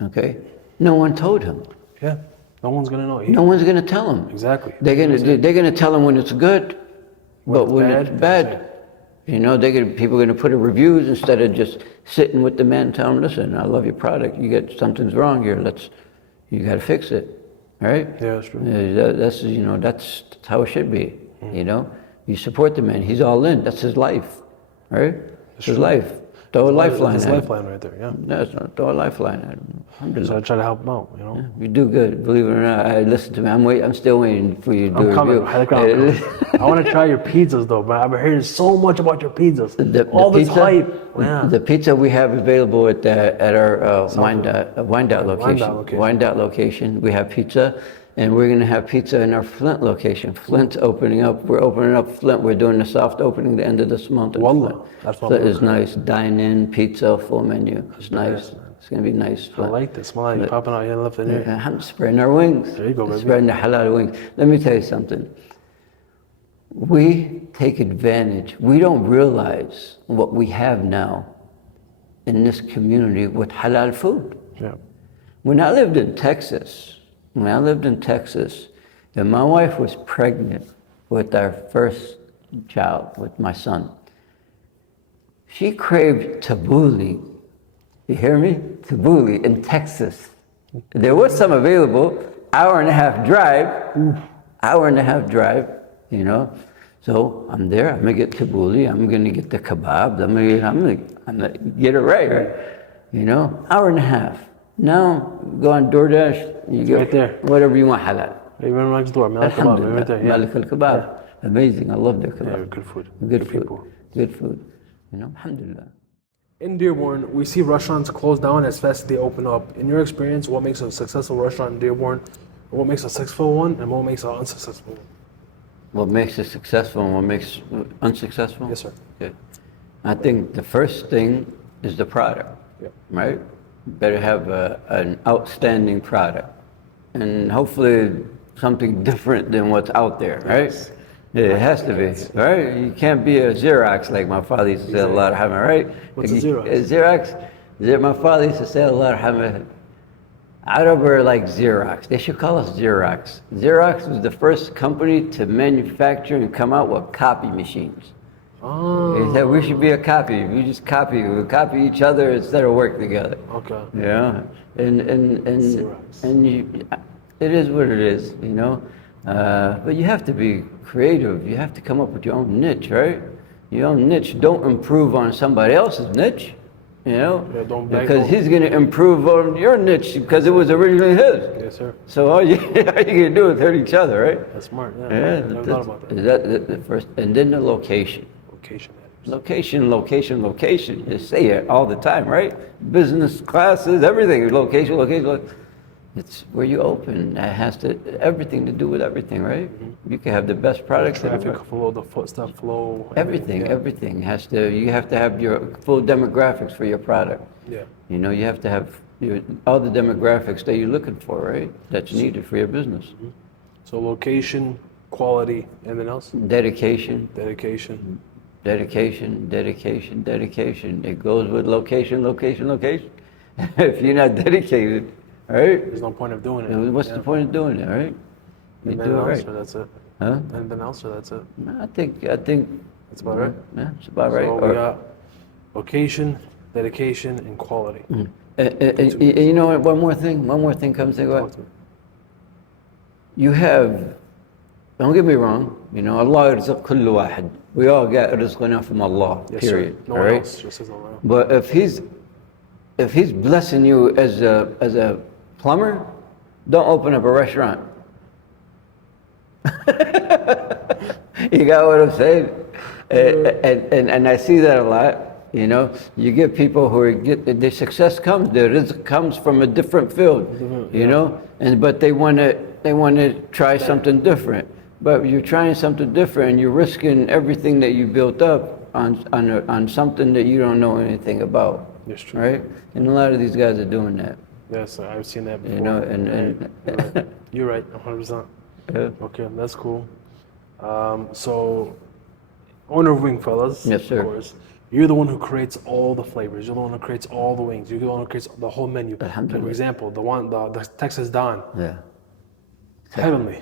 Okay, no one told him. Yeah, no one's gonna know. No one's gonna tell him. Exactly. They're gonna tell him when it's good, but when it's bad. People are going to put in reviews instead of just sitting with the man and tell him, listen, I love your product. Something's wrong here. You got to fix it. All right? Yeah, that's true. That's how it should be. You support the man. He's all in. That's his life. All right? It's his life. Throw a lifeline at him. That's lifeline right there, yeah. No, throw a lifeline at him. So I try to help him out, Yeah, you do good, believe it or not. Listen to me. I'm still waiting for you to do a review. I want to try your pizzas though, but I've been hearing so much about your pizzas. All this hype. Yeah. The pizza we have available at our Wyandotte location. Wyandotte location. We have pizza, and we're going to have pizza in our Flint location. Flint's opening up. We're opening up Flint. We're doing the soft opening the end of this month. Wallah. Flint is nice. Dine-in, pizza, full menu. It's nice. It's going to be nice. I like this. Smell like you popping out here left in here. I'm spreading our wings. There you go, baby. Spreading the halal wings. Let me tell you something. We take advantage. We don't realize what we have now in this community with halal food. Yeah. When I lived in Texas, and my wife was pregnant with our first child, with my son, she craved tabbouleh. You hear me? Tabbouleh in Texas. There was some available, hour and a half drive, So I'm there, I'm gonna get tabbouleh, I'm gonna get the kebab, I'm gonna get it right? Hour and a half. Now, go on DoorDash, you get right there. whatever you want halal. Even next door, Malik Kebab, Alhamdulillah. right there. Yeah. Malik al-Kebab. Amazing. I love their kebab. Yeah, good food. Good food. people. Good food. Alhamdulillah. In Dearborn, we see restaurants close down as fast as they open up. In your experience, what makes a successful restaurant in Dearborn? What makes a successful one, and what makes an unsuccessful one? What makes it successful and what makes unsuccessful? Yes, sir. Okay. I think the first thing is the product, Yep. right? Better have an outstanding product, and hopefully something different than what's out there, right? Yes. Yeah, it has to be, right? You can't be a Xerox like my father used to say a lot of time, right? What's a Xerox? My father used to say a lot of time. Arab are like Xerox. They should call us Xerox. Xerox was the first company to manufacture and come out with copy machines. Oh. They said we should be a copy. We just copy. We copy each other instead of work together. Okay. Yeah, and Xerox. it is what it is, But you have to be creative. You have to come up with your own niche, right? Your own niche. Don't improve on somebody else's niche. don't beg Because for- he's going to improve on your niche because it was originally his. Yes, sir. So all you going to do is hurt each other, right? That's smart. Yeah. Yeah, Never thought about that. that's the first, and then the location. Location matters. Location. You say it all the time, right? Business classes, everything. Location. It's where you open. It has everything to do with everything, right? Mm-hmm. You can have the best product. Traffic flow, the footstep flow. Everything has to. You have to have your full demographics for your product. Yeah. You have to have all the demographics that you're looking for, right? That's needed for your business. So location, quality, anything else? Dedication. Dedication. It goes with location. If you're not dedicated, right? There's no point of doing it. What's the point of doing it, right? You Anything do it else, right. or that's it? Huh? Anything else, or that's it? I think. That's about right. Yeah, it's about right. So we got location, dedication, and quality. And you know what? One more thing comes to Talk what? to me. You have. Don't get me wrong. Allah yarzuq kullu wahid. We all get rizqana from Allah. Yes, Period. sir. No all one right? else. Just as Allah. But if he's blessing you as a plumber, don't open up a restaurant. You got what I'm saying? And I see that a lot. You get people their success comes, their rizq comes from a different field. But they want to try something different. But you're trying something different, and you're risking everything that you built up on something that you don't know anything about. That's true. Right? And a lot of these guys are doing that. Yes, I've seen that before. And You're right, 100%. yeah. Okay, that's cool. So, owner of Wingfellas, Yes, sir. of course. You're the one who creates all the flavors. You're the one who creates all the wings. You're the one who creates the whole menu. Alhamdulillah. For example, the Texas Don, Yeah. heavenly.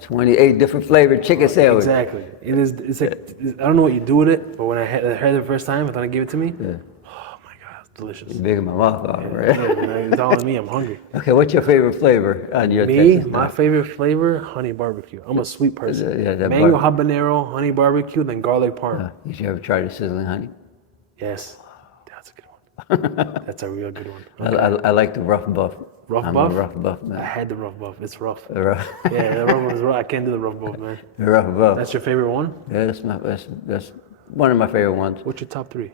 28 different flavored chicken sandwich. Exactly. It's like, I don't know what you do with it, but when I heard it the first time, I thought I gave it to me. Yeah. Oh my God, it's delicious. You're big in my mouth, all Yeah, right? it's telling me I'm hungry. Okay, what's your favorite flavor on your Me, Texas my Don? favorite flavor, honey barbecue. I'm a sweet person. Yeah, that Mango habanero, honey barbecue, then garlic parm. Did you ever try the sizzling honey? Yes, that's a good one. That's a real good one. I like the rough buff. Rough I'm buff? a rough buff I man. had the rough buff. It's rough. Rough, Yeah, the rough buff is rough. I can't do the rough buff, man. rough buff. That's your favorite one? Yeah, that's one of my favorite ones. What's your top three?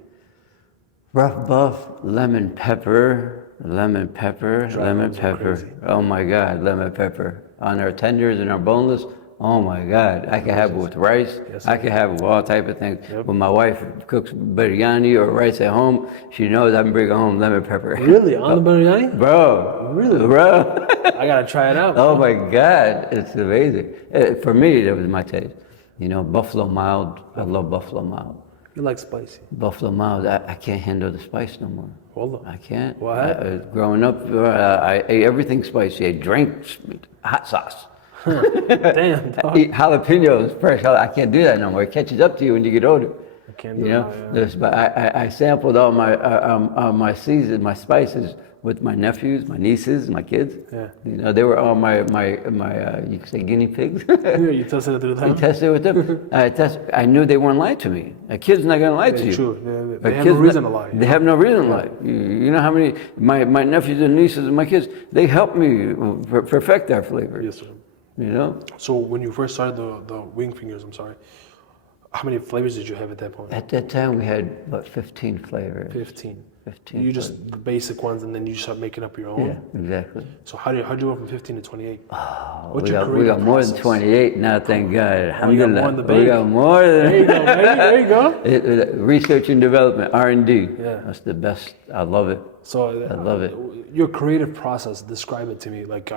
Rough buff, lemon pepper. crazy. Oh my God, lemon pepper. On our tenders and our boneless, oh my God. I can have it with rice. Yes, I can have it with all type of things. Yep. When my wife cooks biryani or rice at home, she knows I'm bringing home lemon pepper. Really? On the biryani? Bro. Really? Bro. I gotta try it out. Oh my God, it's amazing. For me, that was my taste. Buffalo mild. I love buffalo mild. You like spicy? Buffalo mild. I can't handle the spice no more. Hold on. I can't. What? Growing up, I ate everything spicy. I drank hot sauce. Damn, I dog. eat jalapenos fresh. I can't do that no more. It catches up to you when you get older. I can't You do know, that, but I sampled all my seasons, my spices with my nephews, my nieces, my kids. Yeah. You know, they were all my you could say guinea pigs. Yeah, you tested it through I them? tested with them. I knew they weren't lying to me. A kid's not gonna lie to you. True. A They have no kid's reason not- to lie. They have no reason to lie. You know how many my nephews and nieces and my kids, they helped me perfect our flavor. Yes, sir. You know, So when you first started the wing fingers, I'm sorry, how many flavors did you have at that point? at that time we had about 15 flavors. 15. 15. You just the basic ones, and then you start making up your own. Yeah, exactly. So how'd you go from 15 to 28? What's We your got creative more than process? 28 now, thank God. Oh, you got more in the We bank. got more than There you go, baby. There you go. Research and development, R&D. Yeah. That's the best. I love it. So I love it. Your creative process. Describe it to me. Like,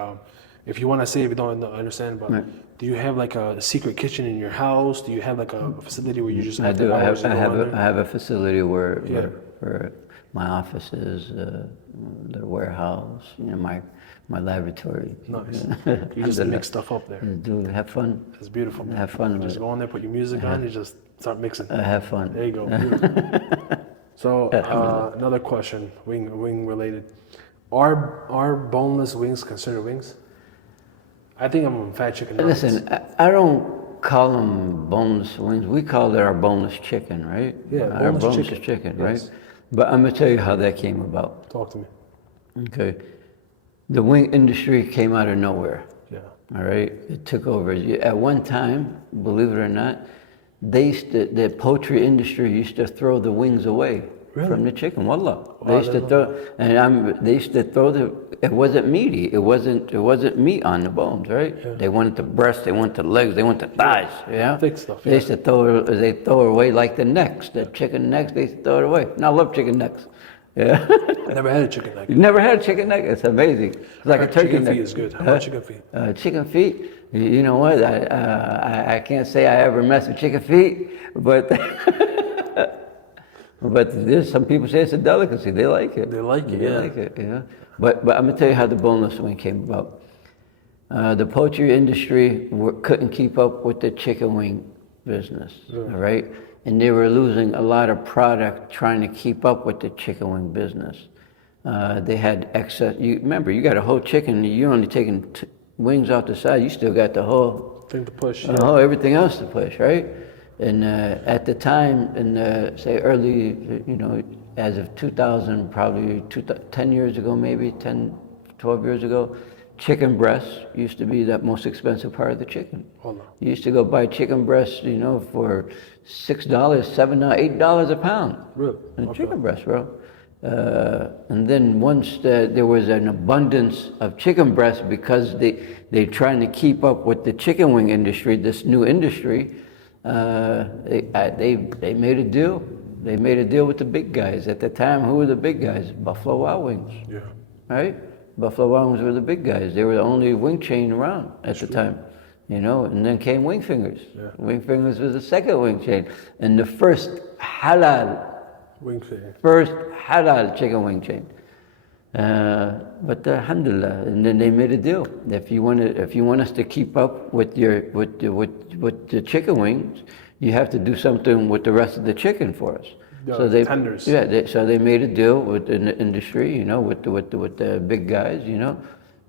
if you want to say, if you don't understand, but do you have like a secret kitchen in your house? Do you have like a facility where you just? I do. I have a facility where Yeah. where my office is, the warehouse, you know, my laboratory. Nice. You just mix stuff up there. Do have fun. It's beautiful. Man. Have fun with Just it. go in there, put your music on, you just start mixing. Have fun. There you go. Beautiful. So another question, wing related. Are boneless wings considered wings? I think I'm on fat chicken nuggets. Listen, I don't call them boneless wings. We call it our boneless chicken, right? Yeah, our boneless chicken, yes. right? But I'm gonna tell you how that came about. Talk to me. Okay, the wing industry came out of nowhere. Yeah. All right, it took over. At one time, believe it or not, the poultry industry used to throw the wings away from the chicken. Wallah, they used to throw, they used to throw it wasn't meaty. It wasn't meat on the bones, right? Yeah. They wanted the breast, they wanted the legs, they wanted the thighs. Yeah, Thick stuff. They used to throw it away like the necks, the chicken necks. They used to throw it away. And I love chicken necks. Yeah. I never had a chicken neck. You never had a chicken neck? It's amazing. It's like a turkey chicken neck. feet is good. How about chicken feet? Chicken feet. You know what? I can't say I ever mess with chicken feet, but but there's some people say it's a delicacy. They like it. They like it. They Yeah. like it. Yeah. But I'm gonna tell you how the boneless wing came about. The poultry industry couldn't keep up with the chicken wing business. Yeah. All right. And they were losing a lot of product trying to keep up with the chicken wing business. They had excess. You remember, you got a whole chicken. You're only taking wings off the side. You still got the whole Thing to push. everything else to push, right? And at the time, in say early, as of 2000, probably 10 years ago, maybe 10, 12 years ago, chicken breasts used to be the most expensive part of the chicken. Hold on. You used to go buy chicken breasts, for $6, $7, $8 a pound. Really? Chicken breast, bro. And then once there was an abundance of chicken breasts because they're trying to keep up with the chicken wing industry, this new industry, they made a deal. They made a deal with the big guys. At the time, who were the big guys? Buffalo Wild Wings, Yeah. right? Buffalo Wild Wings were the big guys. They were the only wing chain around at the time. And then came Wingfingers. Yeah. Wingfingers was the second wing chain. And the first halal chicken wing chain. But alhamdulillah, and then they made a deal. If you want us to keep up with the chicken wings, you have to do something with the rest of the chicken for us. So they tenders. So they made a deal with the industry, with the big guys,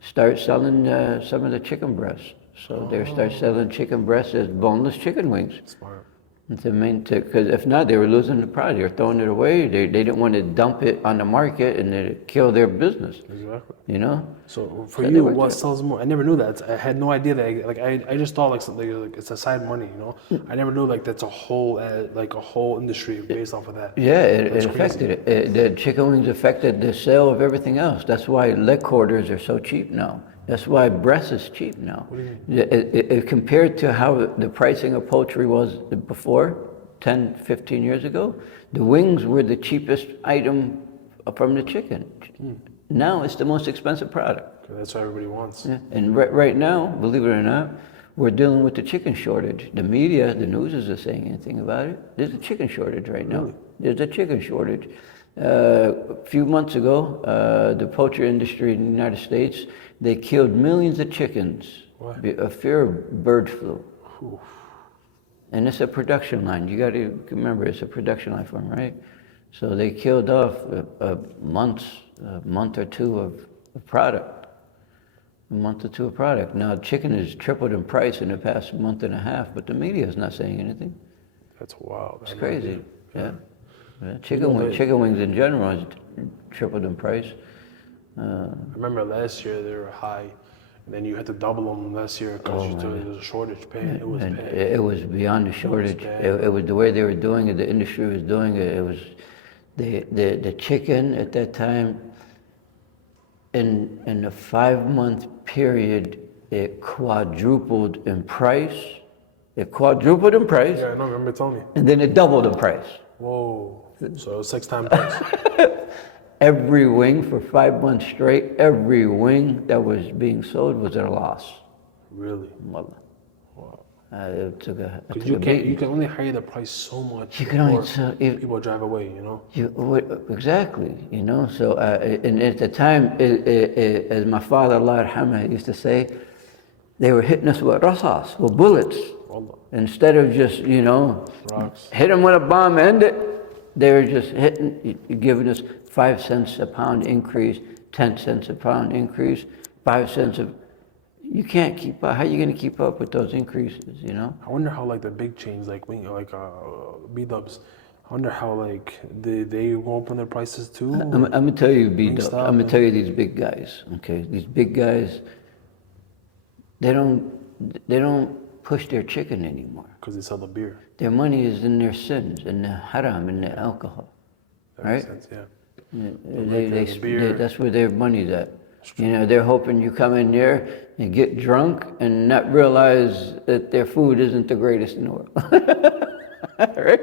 start selling some of the chicken breasts. So they start selling chicken breasts as boneless chicken wings. Smart. It's the main because if not, they were losing the product. They were throwing it away. They didn't want to dump it on the market and it kill their business. Exactly. So for So you, what sells more? I never knew that. I had no idea that. I just thought something like it's a side money. I never knew that's a whole industry based off of that. Yeah, it affected it. The chicken wings affected the sale of everything else. That's why leg quarters are so cheap now. That's why breast is cheap now. What do you mean? It compared to how the pricing of poultry was before, 10, 15 years ago, the wings were the cheapest item from the chicken. Now it's the most expensive product. That's what everybody wants. Yeah. And right now, believe it or not, we're dealing with the chicken shortage. The media, the news isn't saying anything about it. There's a chicken shortage right now. Really? There's a chicken shortage. A few months ago, the poultry industry in the United States, they killed millions of chickens What? of fear of bird flu. Oof. and it's a production line. You got to remember, it's a production line for them, right? So they killed off a month or two of product. A month or two of product. Now, chicken has tripled in price in the past month and a half, but the media is not saying anything. That's wild. It's crazy. Yeah. Chicken wings in general has tripled in price. I remember last year they were high, and then you had to double them last year because there was a shortage. It was bad. It was beyond a shortage. It was the way they were doing it. The industry was doing it. It was the chicken at that time. In a 5-month period, it quadrupled in price. It quadrupled in price. Yeah, I know. Remember telling me. And then it doubled in price. Whoa! So 6 times price. Every wing for 5 months straight, every wing that was being sold was at a loss. Really? Wallah. Wow. It took a You can only higher the price so much. You can only sell, people drive away, you know. Exactly, you know. So, and at the time, as my father, Allah yarhamah, used to say, they were hitting us with rasas, with bullets. Wallah. Instead of just, you know, Rocks. hit them with a bomb, end it. They were just giving us 5 cents a pound increase, 10 cents a pound increase, 5 cents of. You can't keep up. How are you going to keep up with those increases? You know. I wonder how like the big chains like B-dubs. I wonder how like they go up on their prices too. I'm gonna tell you, B-dubs. Wingstop, I'm gonna tell you these big guys. Okay, these big guys. They don't push their chicken anymore. Because they sell the beer. Their money is in their sins, in the haram, in the alcohol. That right? makes sense, yeah. That's where their money's at. You know, they're hoping you come in there and get drunk and not realize that their food isn't the greatest in the world. Right?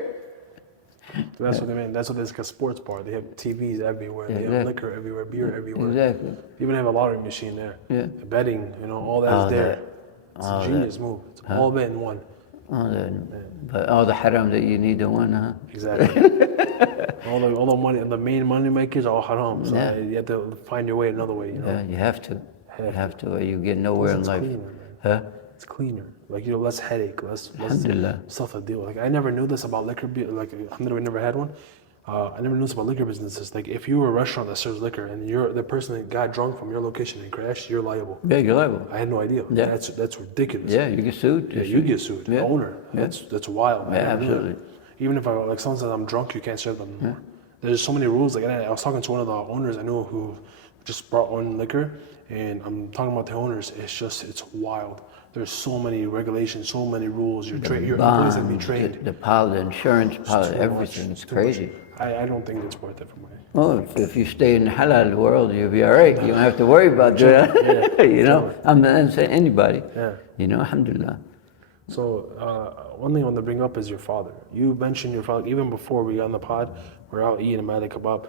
So that's what they mean. That's what it's like a sports bar. They have TVs everywhere. They have liquor everywhere, beer everywhere. Exactly. They even have a lottery machine there. Yeah. The betting, you know, all that's there. It's a genius move. It's all bet in one. But all the haram that you need to win, huh? Exactly. all the money, the main money makers are all haram. So you have to find your way another way, you know. Yeah, you have to. You have to, or you get nowhere in life. Cleaner, huh? It's cleaner. Like, you know, less headache, less Alhamdulillah. stuff to deal with. Like, I never knew this about liquor. Like, alhamdulillah, I never had one. I never knew this about liquor businesses. Like, if you were a restaurant that serves liquor and you're the person that got drunk from your location and crashed, you're liable. Yeah, you're liable. I had no idea. Yeah. That's ridiculous. Yeah, you get sued. Yeah, you get sued. Yeah. The owner. Yeah. That's wild. Yeah, absolutely. Even if someone says I'm drunk, you can't serve them anymore. There's so many rules. Like, I was talking to one of the owners I knew who just brought on liquor, and I'm talking about the owners. It's wild. There's so many regulations, so many rules. Your employees have to be trained. The insurance policy, everything. It's crazy. I don't think it's worth it for my. Well, if you stay in the halal world, you'll be all right. You don't have to worry about that. You know, I'm not saying anybody. Yeah. You know, alhamdulillah. So one thing I want to bring up is your father. You mentioned your father even before we got on the pod. We're out eating a Malik kebab.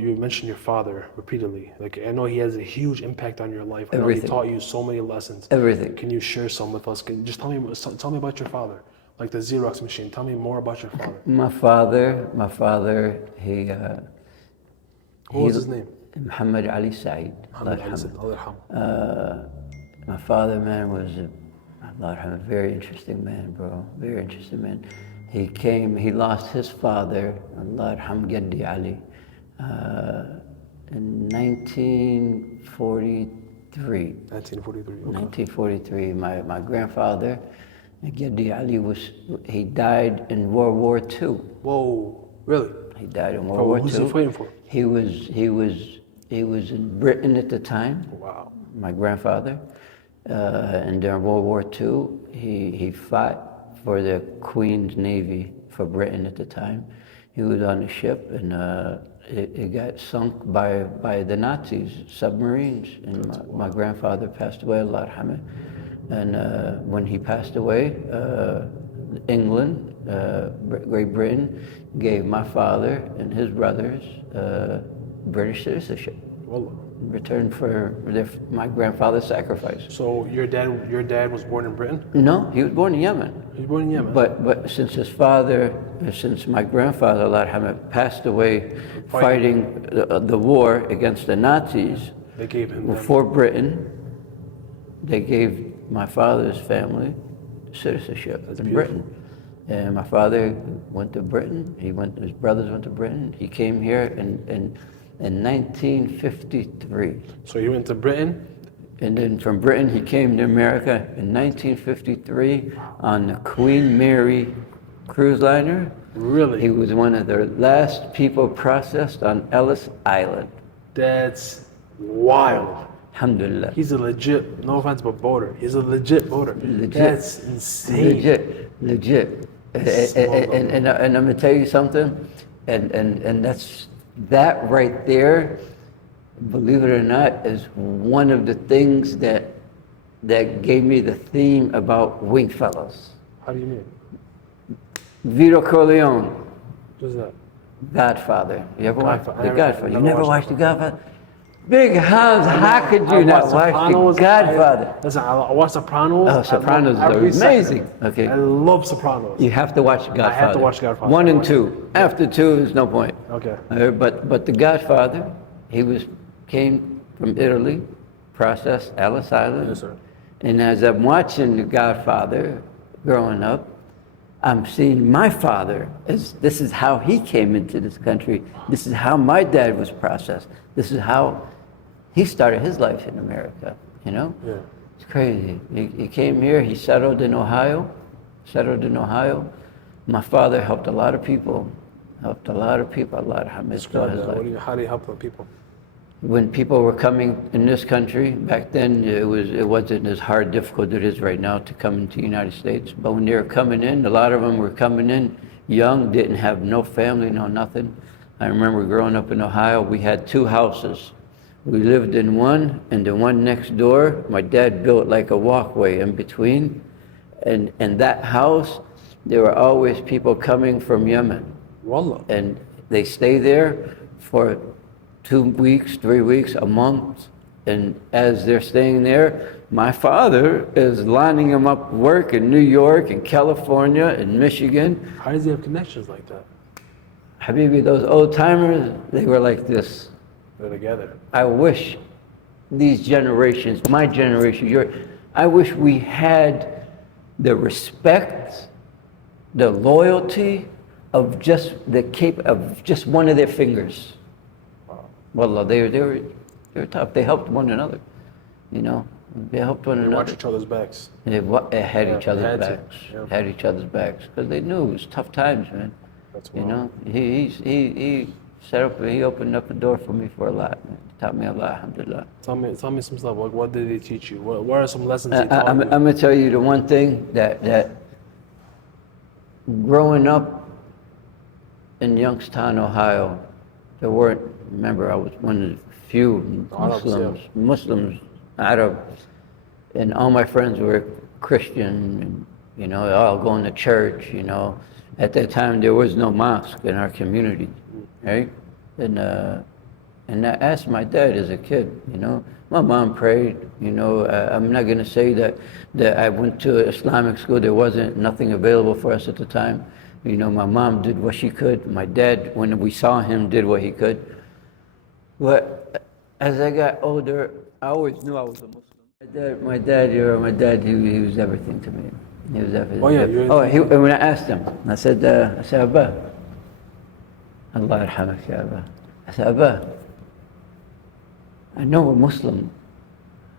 You mentioned your father repeatedly. Like, I know he has a huge impact on your life. I know he taught you so many lessons. Everything. Can you share some with us? Just tell me about your father. Like the Xerox machine. Tell me more about your father. My father, he. What was his name? Mohamed Ali Saeed. Mohamed Ali Saeed. Allah yarhamah. My father, man, was a very interesting man, bro. Very interesting man. He lost his father, Allah yarham Gaddi Ali, in 1943. 1943. My grandfather, Gaddi Ali, he died in World War II. Whoa, really? He died in World War II. Who's he fighting for? He was in Britain at the time. Wow. My grandfather, and during World War II, he fought for the Queen's Navy for Britain at the time. He was on a ship, and it got sunk by the Nazis, submarines. And my grandfather passed away, Allah yarhamah. And when he passed away, England, Great Britain, gave my father and his brothers British citizenship. Wallah. In return for my grandfather's sacrifice. So your dad was born in Britain? No, he was born in Yemen. He was born in Yemen. But since my grandfather, Allah yarhamah, passed away fighting the war against the Nazis, they gave him for Britain, they gave my father's family citizenship in Britain. And my father went to Britain. His brothers went to Britain. He came here in 1953. So you went to Britain? And then from Britain, he came to America in 1953 on the Queen Mary cruise liner. Really? He was one of the last people processed on Ellis Island. That's wild. Alhamdulillah. He's a legit, no offense, but voter. He's a legit voter. Legit. That's insane. Legit. And I'm gonna tell you something, and that right there, believe it or not, is one of the things that gave me the theme about Wingfellas. How do you mean? Vito Corleone, What's that? Godfather. You ever watched Godfather. The I Godfather? never You never watched watched The Godfather? Big Hans, how could you I not watched watch Sopranos. The Godfather? Listen, I watched Sopranos. Oh, Sopranos I love is every amazing. second. Okay. I love Sopranos. You have to watch Godfather. I have to watch Godfather. 1 and 2. After 2, there's no point. Okay. But The Godfather, came from Italy, processed Ellis Island. Yes, sir. And as I'm watching The Godfather growing up, I'm seeing my father as this is how he came into this country. This is how my dad was processed. This is how he started his life in America, you know? Yeah. It's crazy. He came here, he settled in Ohio. My father helped a lot of people. A lot of Hamid throughout his life. How do you help the people? When people were coming in this country, back then it wasn't as hard, difficult as it is right now to come into the United States. But when they were coming in, a lot of them were coming in young, didn't have no family, no nothing. I remember growing up in Ohio, we had 2 houses. We lived in one, and the one next door, my dad built like a walkway in between. And that house, there were always people coming from Yemen. Wallah. And they stay there for 2 weeks, 3 weeks, a month. And as they're staying there, my father is lining them up work in New York, in California, in Michigan. How does he have connections like that? Habibi, those old timers, they were like this. They're together. I wish these generations, my generation, I wish we had the respect, the loyalty of just just one of their fingers. Wallah, they were tough. They helped one another, you know. They helped one another. Watch each other's backs. They had each other's had to. backs. Yeah. Had each other's backs because they knew it was tough times, man. That's You wild. know, he opened up the door for me for a lot, man. Taught me a lot, alhamdulillah. Tell me some stuff. What did he teach you? What are some lessons he I'm taught you? gonna tell you the one thing that growing up in Youngstown, Ohio, there weren't. Remember, I was one of the few Muslims, Arab, and all my friends were Christian, and you know, all going to church. You know, at that time there was no mosque in our community, right? And I asked my dad as a kid, you know, my mom prayed, you know, I'm not gonna say that I went to Islamic school, there wasn't nothing available for us at the time. You know, my mom did what she could, my dad, when we saw him, did what he could. But as I got older, I always knew I was a Muslim. My dad, he was everything to me. He was everything. Oh yeah, and when I asked him, I said, Abba, Allah yarhamak ya Abba. I said, Abba, I know a Muslim.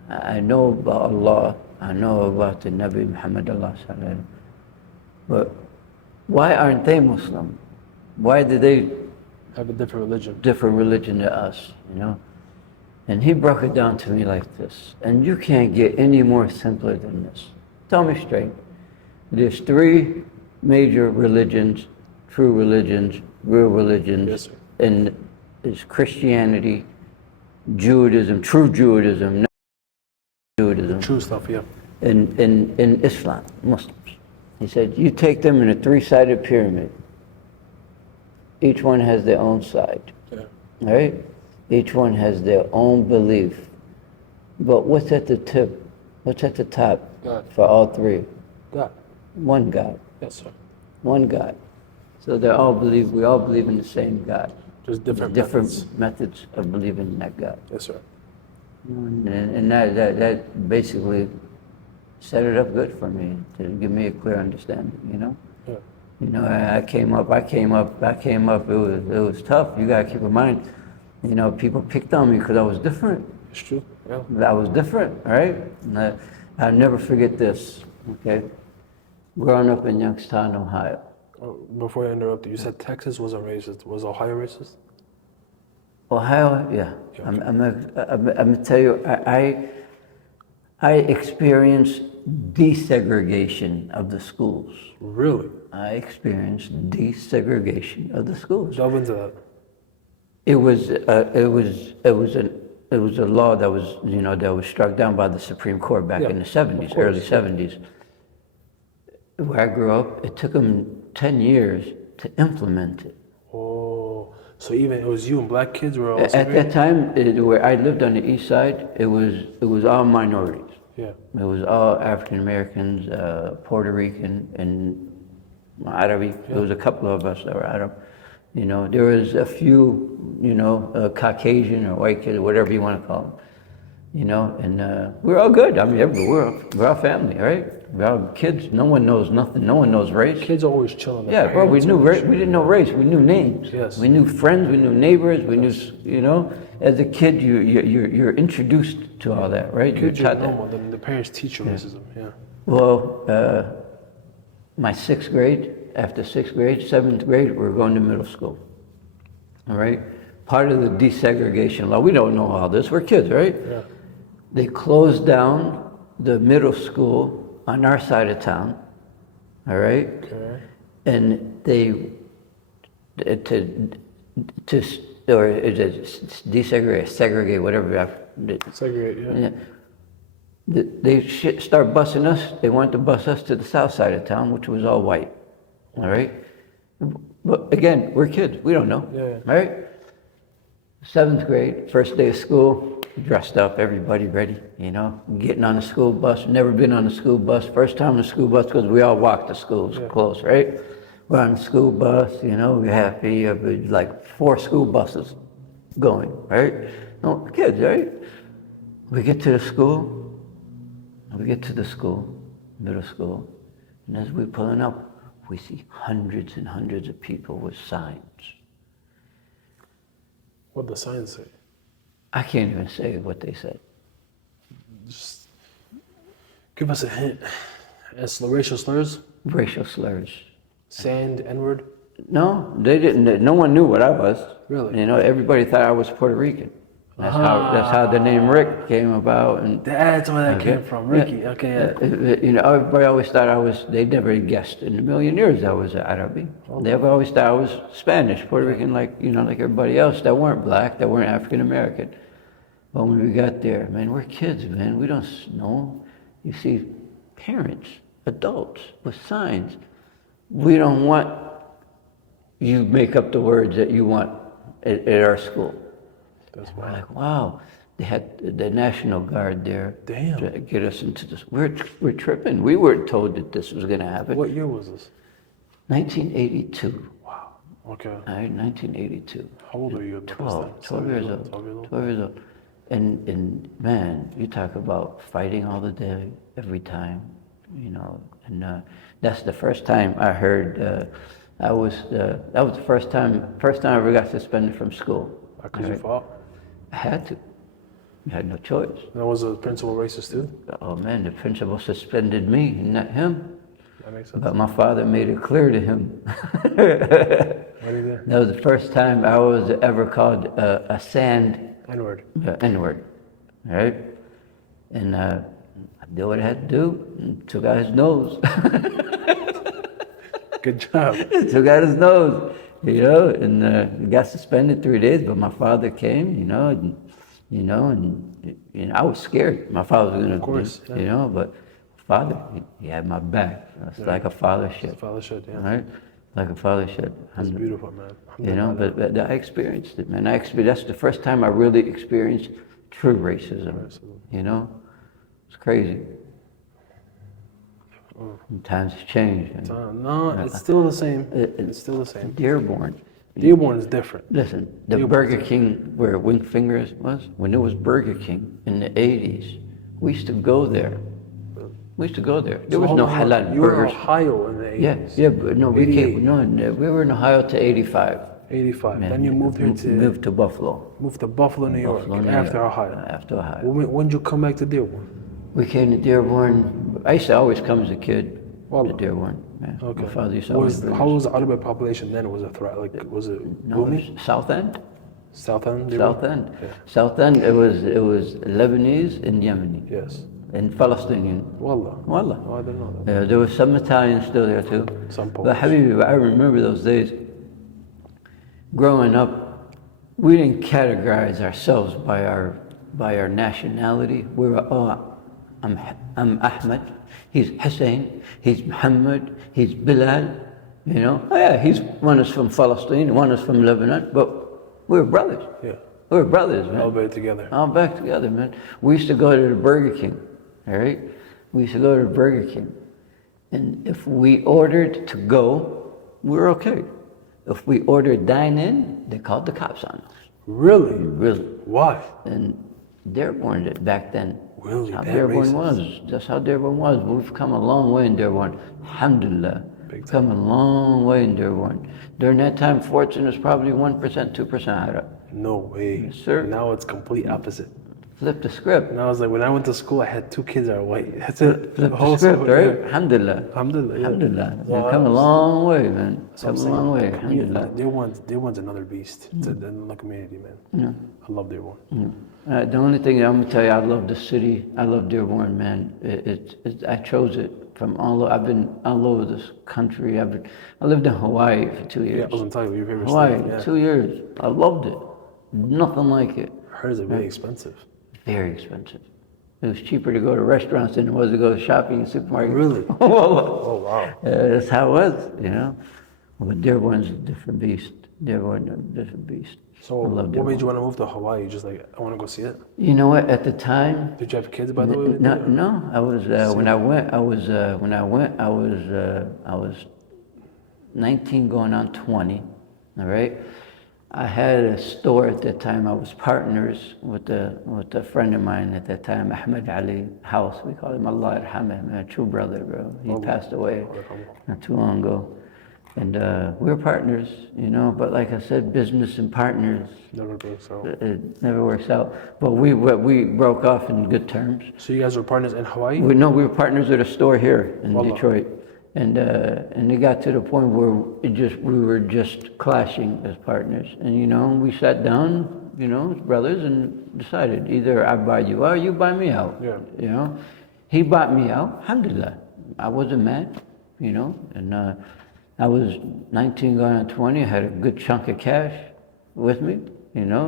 I know about Allah. I know about the Nabi Muhammad Allah sallallahu. But why aren't they Muslim? Why do they have a different religion? Different religion to us, you know? And he broke it down to me like this. And you can't get any more simpler than this. Tell me straight. There's 3 major religions, true religions, real religions. Yes, sir. And it's Christianity, Judaism, true Judaism, not Judaism. True stuff, yeah. In Islam, Muslims. He said, you take them in a 3-sided pyramid. Each one has their own side, Yeah. right? Each one has their own belief. But what's at the tip? What's at the top God. for all 3? God. One God. Yes, sir. One God. So we all believe in the same God. Just different methods of believing in that God. Yes, sir. And that basically set it up good for me to give me a clear understanding, you know? Yeah. You know, I came up. It was tough. You gotta keep in mind, you know, people picked on me because I was different. It's true. Yeah. I was different, right? And I'll never forget this. Okay, growing up in Youngstown, Ohio. Before I interrupt you, said Texas wasn't racist. Was Ohio racist? Ohio, yeah. Okay. I'm gonna tell you, I experienced desegregation of the schools. Really? I experienced desegregation of the schools. Delve into that. It was a law that was, you know, that was struck down by the Supreme Court back in the 70s, early 70s. Where I grew up, it took them 10 years to implement it. Oh, so even it was you and black kids were all At that time, where I lived on the east side, it was all minorities. Yeah. It was all African Americans, Puerto Rican, and Arabi. Yeah. There was a couple of us that were Arab. You know, there was a few, you know, Caucasian or white kids, whatever you want to call them. You know, and we're all good. I mean, we're all family, right? We're all kids. No one knows nothing. No one knows race. Kids always chilling. Yeah, bro. We knew race. We didn't know race. We knew names. Yes. We knew friends. We knew neighbors. We knew, you know, as a kid, you're introduced to all that, right? Kids You're are taught that. normal. Then the parents teach you racism. Yeah. Well, my sixth grade, after sixth grade, seventh grade, we're going to middle school. All right? Part of the desegregation law, we don't know all this, we're kids, right? Yeah. They closed down the middle school on our side of town, all right? Okay. And they, or is it desegregate, segregate, whatever. Segregate, yeah. They start busing us. They wanted to bus us to the south side of town, which was all white. All right. But again, we're kids. We don't know. Yeah. All right. Seventh grade, first day of school, dressed up, everybody ready. You know, getting on the school bus. Never been on the school bus. First time on the school bus because we all walked to school. It's close, right? We're on the school bus. You know, we're happy. Like 4 school buses going, right? No kids, right? We get to the school. We get to the school, middle school, and as we're pulling up, we see hundreds and hundreds of people with signs. What the signs say? I can't even say what they said. Just give us a hint. It's racial slurs? Racial slurs. Sand, N-word? No, they didn't. No one knew what I was. Really? You know, everybody thought I was Puerto Rican. That's how the name Rick came about. And that's where that came from, Ricky. Yeah. Okay, yeah. You know, everybody always thought they never guessed in a million years I was Arabi. They always thought I was Spanish, Puerto Rican, like, you know, like everybody else that weren't black, that weren't African American. But when we got there, man, we're kids, man. We don't know. You see parents, adults with signs. We don't want you make up the words that you want at our school. That's We're wild. like, wow, they had the National Guard there Damn. to get us into this. We're tripping. We weren't told that this was going to happen. What year was this? 1982. Wow. Okay. All right, 1982. How old are you? 12 years old. 12 years old. And man, you talk about fighting all the day, every time, you know. And that's the first time I heard. That was the first time I ever got suspended from school. Because you fought? I had to. I had no choice. And was the principal racist too? Oh man, the principal suspended me, not him. That makes sense. But my father made it clear to him. What did he do? That was the first time I was ever called a sand N-word. N-word, right? And I did what I had to do and took out his nose. Good job. Took out his nose, you know, and got suspended 3 days. But my father came, you know, and I was scared. My father was going to, of course, yeah. you know, but father, he had my back. It's like a father should. Father should, yeah. Right? Like a father should. That's beautiful, man. You know, but I experienced it, man. That's the first time I really experienced true racism. You know, it's crazy. Times have changed. No, it's still the same. It's still the same. Dearborn. Dearborn is different. Listen, the Burger King where Wingfellas was, when it was Burger King in the 80s, we used to go there We used to go there. There So was hold no on, hold on. halal You were in burgers. Ohio in the 80s. Yeah, but no, we 88. came. No, we were in Ohio to 85. 85. Man, Then you moved here to moved to Buffalo. New York Buffalo, New after York. Ohio. After Ohio. When did you come back to Dearborn? We came to Dearborn. I used to always come as a kid to Wallah. Dearborn. Yeah. Okay. My father used to always bring How us. was the Arabic population then? Was it was it No, booming? it was South End. South End? South End. Yeah. South End. It was Lebanese and Yemeni Yes. and Palestinian. Wallah. Wallah. Oh, I didn't know that. Yeah, there was some Italians still there too. Some But Polish. Habibi, I remember those days. Growing up, we didn't categorize ourselves by our nationality. We were, I'm Ahmed, he's Hussein, he's Muhammad, he's Bilal. You know, oh yeah, one is from Palestine, one is from Lebanon, but we were brothers. Yeah. We were brothers, man. All better together. All back together, man. We used to go to the Burger King, all right? We used to go to the Burger King. And if we ordered to go, we were okay. If we ordered dine-in, they called the cops on us. Really? Really. Why? And Dearborn did back then. Really? How That Dearborn racist. was. That's how Dearborn was. We've come a long way in Dearborn. Alhamdulillah. Big time. Come a long way in Dearborn. During that time, fortune was probably 1%, 2% Arab. No way. Yes, sir. Now it's complete opposite. Flip the script. Now it's like when I went to school, I had 2 kids that are white. That's it. Flip the script, school, right? yeah. Alhamdulillah. Alhamdulillah. Yeah. Alhamdulillah. Well, We've come a long way, man. So I'm Come a saying, long way. the community- Alhamdulillah. Dearborn's another beast. It's another community, man. Yeah. I love Dearborn. The only thing I'm gonna tell you, I love the city. I love Dearborn, man. I chose it from I've been all over this country. I lived in Hawaii for 2 Yeah, I years. was gonna tell you, your favorite Hawaii, state. Yeah. 2 years. I loved it. Nothing like it. I heard it's really expensive. Very expensive. It was cheaper to go to restaurants than it was to go shopping in supermarkets. Really? Oh, wow. That's how it was, you know. But Dearborn's a different beast. Dearborn, a different beast. So I love what Dearborn. made you want to move to Hawaii? Just like, I want to go see it? You know what? At the time, Did you have kids, by the way? no. I was when I went. I was 19, going on 20. All right. I had a store at that time. I was partners with a friend of mine at that time, Ahmed Ali House. We call him Allah Arhamah, my true brother, bro. He passed away not too long ago. And we were partners, you know, but like I said, business and partners, Never works out. it never works out. But we broke off in good terms. So you guys were partners in Hawaii? We were partners at a store here in Wallah. Detroit. And it got to the point where we were just clashing as partners. And, you know, we sat down, you know, as brothers, and decided either I buy you out or you buy me out. Yeah. You know, he bought me out, alhamdulillah. I wasn't mad, you know, and I was 19 going on 20. I had a good chunk of cash with me, you know.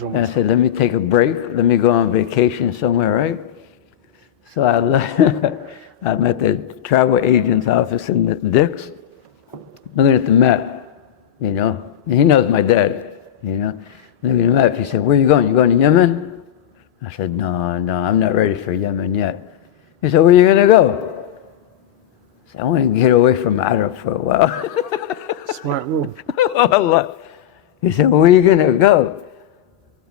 And I said, let me take a break. Let me go on vacation somewhere, right? So I left. I'm at the travel agent's office in the Dix, looking at the map, you know. And he knows my dad, you know. Looking at the map, he said, where are you going? You going to Yemen? I said, no, I'm not ready for Yemen yet. He said, where are you going to go? I said, I want to get away from Arab for a while. Smart move. Allah. He said, where are you going to go?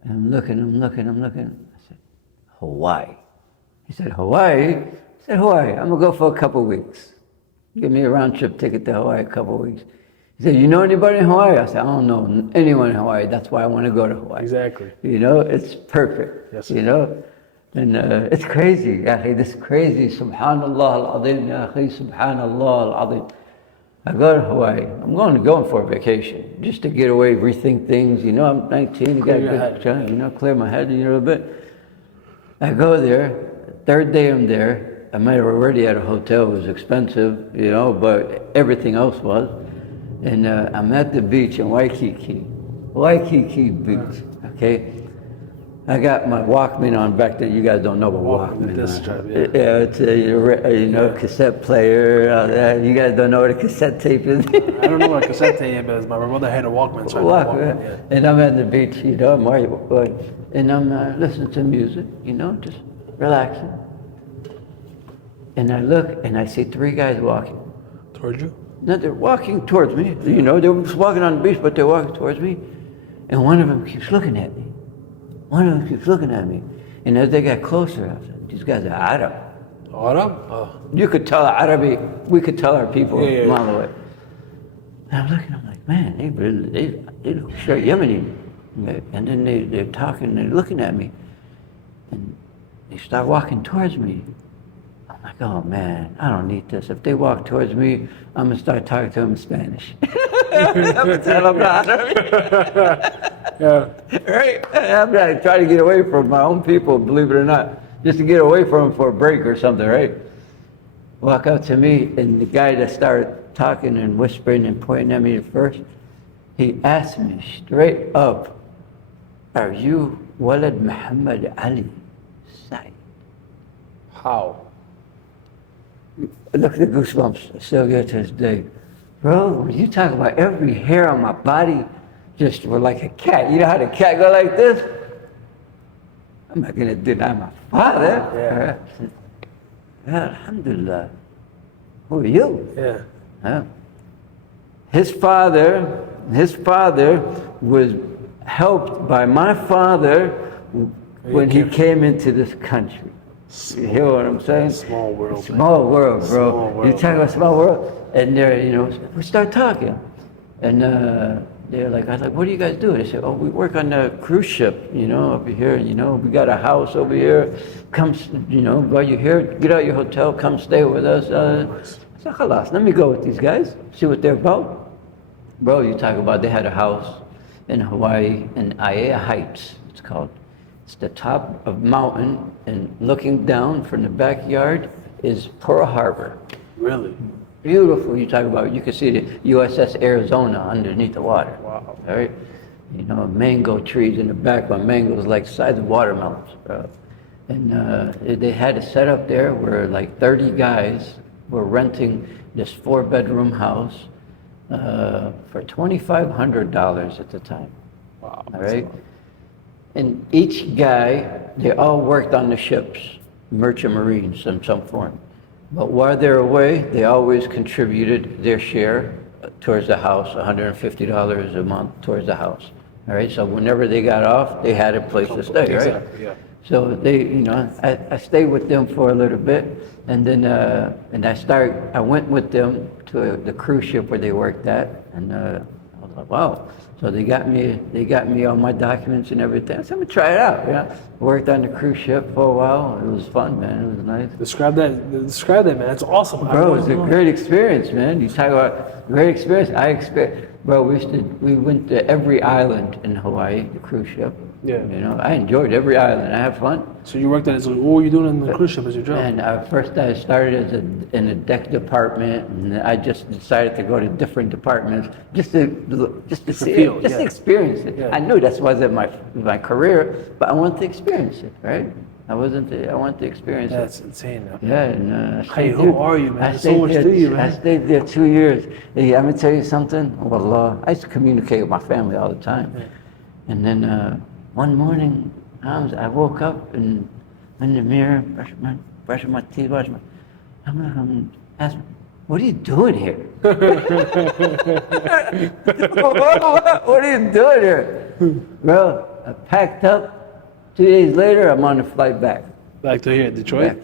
And I'm looking. I said, Hawaii. He said, Hawaii? I said, Hawaii, I'm going to go for a couple of weeks. Give me a round trip ticket to Hawaii a couple of weeks. He said, you know anybody in Hawaii? I said, I don't know anyone in Hawaii. That's why I want to go to Hawaii. Exactly. You know, it's perfect. Yes, you know? And it's crazy, ya akhi, this crazy. Subhanallah al-Azim, ya akhi, Subhanallah al-Azim. I go to Hawaii. I'm going for a vacation, just to get away, rethink things. You know, I'm 19, you got a good chance, you know, clear my head a little bit. I go there, third day I'm there. I might have already had a hotel, it was expensive, you know, but everything else was. And I'm at the beach in Waikiki Beach, okay? I got my Walkman on back then. You guys don't know what Walkman is. Yeah, it's a cassette player. All that. You guys don't know what a cassette tape is. I don't know what a cassette tape is. My brother had a Walkman. So Walkman. Yeah. And I'm at the beach, you know, and I'm listening to music, you know, just relaxing. And I look and I see 3 guys walking. Towards you? No, they're walking towards me. You know, they're just walking on the beach, but they're walking towards me. And one of them keeps looking at me. And as they got closer, I said, these guys are Arab. Arab? You could tell Arabic. We could tell our people Yeah. a mile away. And I'm looking. I'm like, man, they look straight Yemeni. And then they're talking. They're looking at me, and they start walking towards me. I'm like, oh man, I don't need this. If they walk towards me, I'm gonna start talking to them in Spanish. I'm gonna tell them not. Yeah. Right? I'm like trying to get away from my own people, believe it or not, just to get away from them for a break or something, right? Walk up to me, and the guy that started talking and whispering and pointing at me at first, he asked me straight up, are you Walad Mohamed Ali Saeed? How? Look at the goosebumps. I still get to this day. Bro, when you talk about every hair on my body just were like a cat. You know how the cat go like this? I'm not gonna deny my father. Yeah. Yeah, alhamdulillah. Who are you? Yeah. Huh? His father was helped by my father when he came into this country. You hear what I'm saying? Small world. Small world, bro. Small world. You talk about small world, and they're, we start talking, and they're like, I was like, what do you guys do? They said, oh, we work on the cruise ship, over here, we got a house over here. Come, while you're here, get out your hotel, come stay with us. I said, khalas, let me go with these guys, see what they're about. Bro, you talk about they had a house in Hawaii, in Aiea Heights, it's called. It's the top of a mountain, and looking down from the backyard is Pearl Harbor. Really? Beautiful. You talk about, you can see the USS Arizona underneath the water. Wow. All right? Mango trees in the background, mangoes like size of watermelons, bro. And they had a setup there where like 30 guys were renting this 4-bedroom house for $2,500 at the time. Wow. All right? And each guy, they all worked on the ships, merchant marines in some form. But while they're away, they always contributed their share towards the house, $150 a month towards the house. All right, so whenever they got off, they had a place to stay, right? Exactly, yeah. So they, I stayed with them for a little bit, and then I went with them to the cruise ship where they worked at, and I was like, wow. So they got me all my documents and everything. I said, I'm gonna try it out. Yeah, worked on the cruise ship for a while. It was fun, man. It was nice. Describe that, man. That's awesome. Bro, it was a great experience, man. You talk about great experience. Bro, we went to every island in Hawaii, the cruise ship. Yeah. I enjoyed every island. I had fun. So you worked at it. So what were you doing in the cruise ship as your job? And first I started in the deck department, and I just decided to go to different departments just to see feel, it, just to yeah. experience it. Yeah. I knew that wasn't my career, but I wanted to experience it, right? I wanted to experience That's it. insane. Man. Yeah, and Hey, who are you, man? There's so much to you, man. I stayed there 2 years. Hey, I'm gonna tell you something. Wallah, I used to communicate with my family all the time, and then one morning, Hamzah, I woke up and in the mirror, brushing my teeth, I'm asking, what are you doing here? What are you doing here? Bro, I packed up. 2 days later, I'm on the flight back. Back to here, Detroit?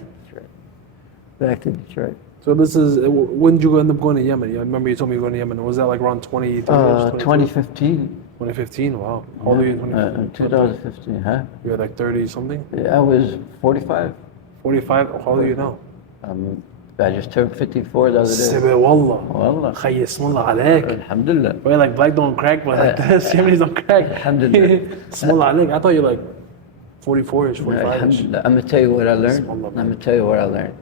Back to Detroit. So this is, when did you end up going to Yemen? I remember you told me you were going to Yemen. Was that like around 20? 2015. 2015, wow. How old were you in 2015? 2015, huh? You were like 30 something? I was 45. 45? How old are you now? I just turned 54 the other day. Sebe wallah. Wallah. Khayi ismullah alaik. Alhamdulillah. Well, like black don't crack, but like this, Yemenis don't crack. Alhamdulillah. Ismullah alaik. I thought you were like 44-ish, 45-ish. Alhamdulillah. I'm going to tell you what I learned.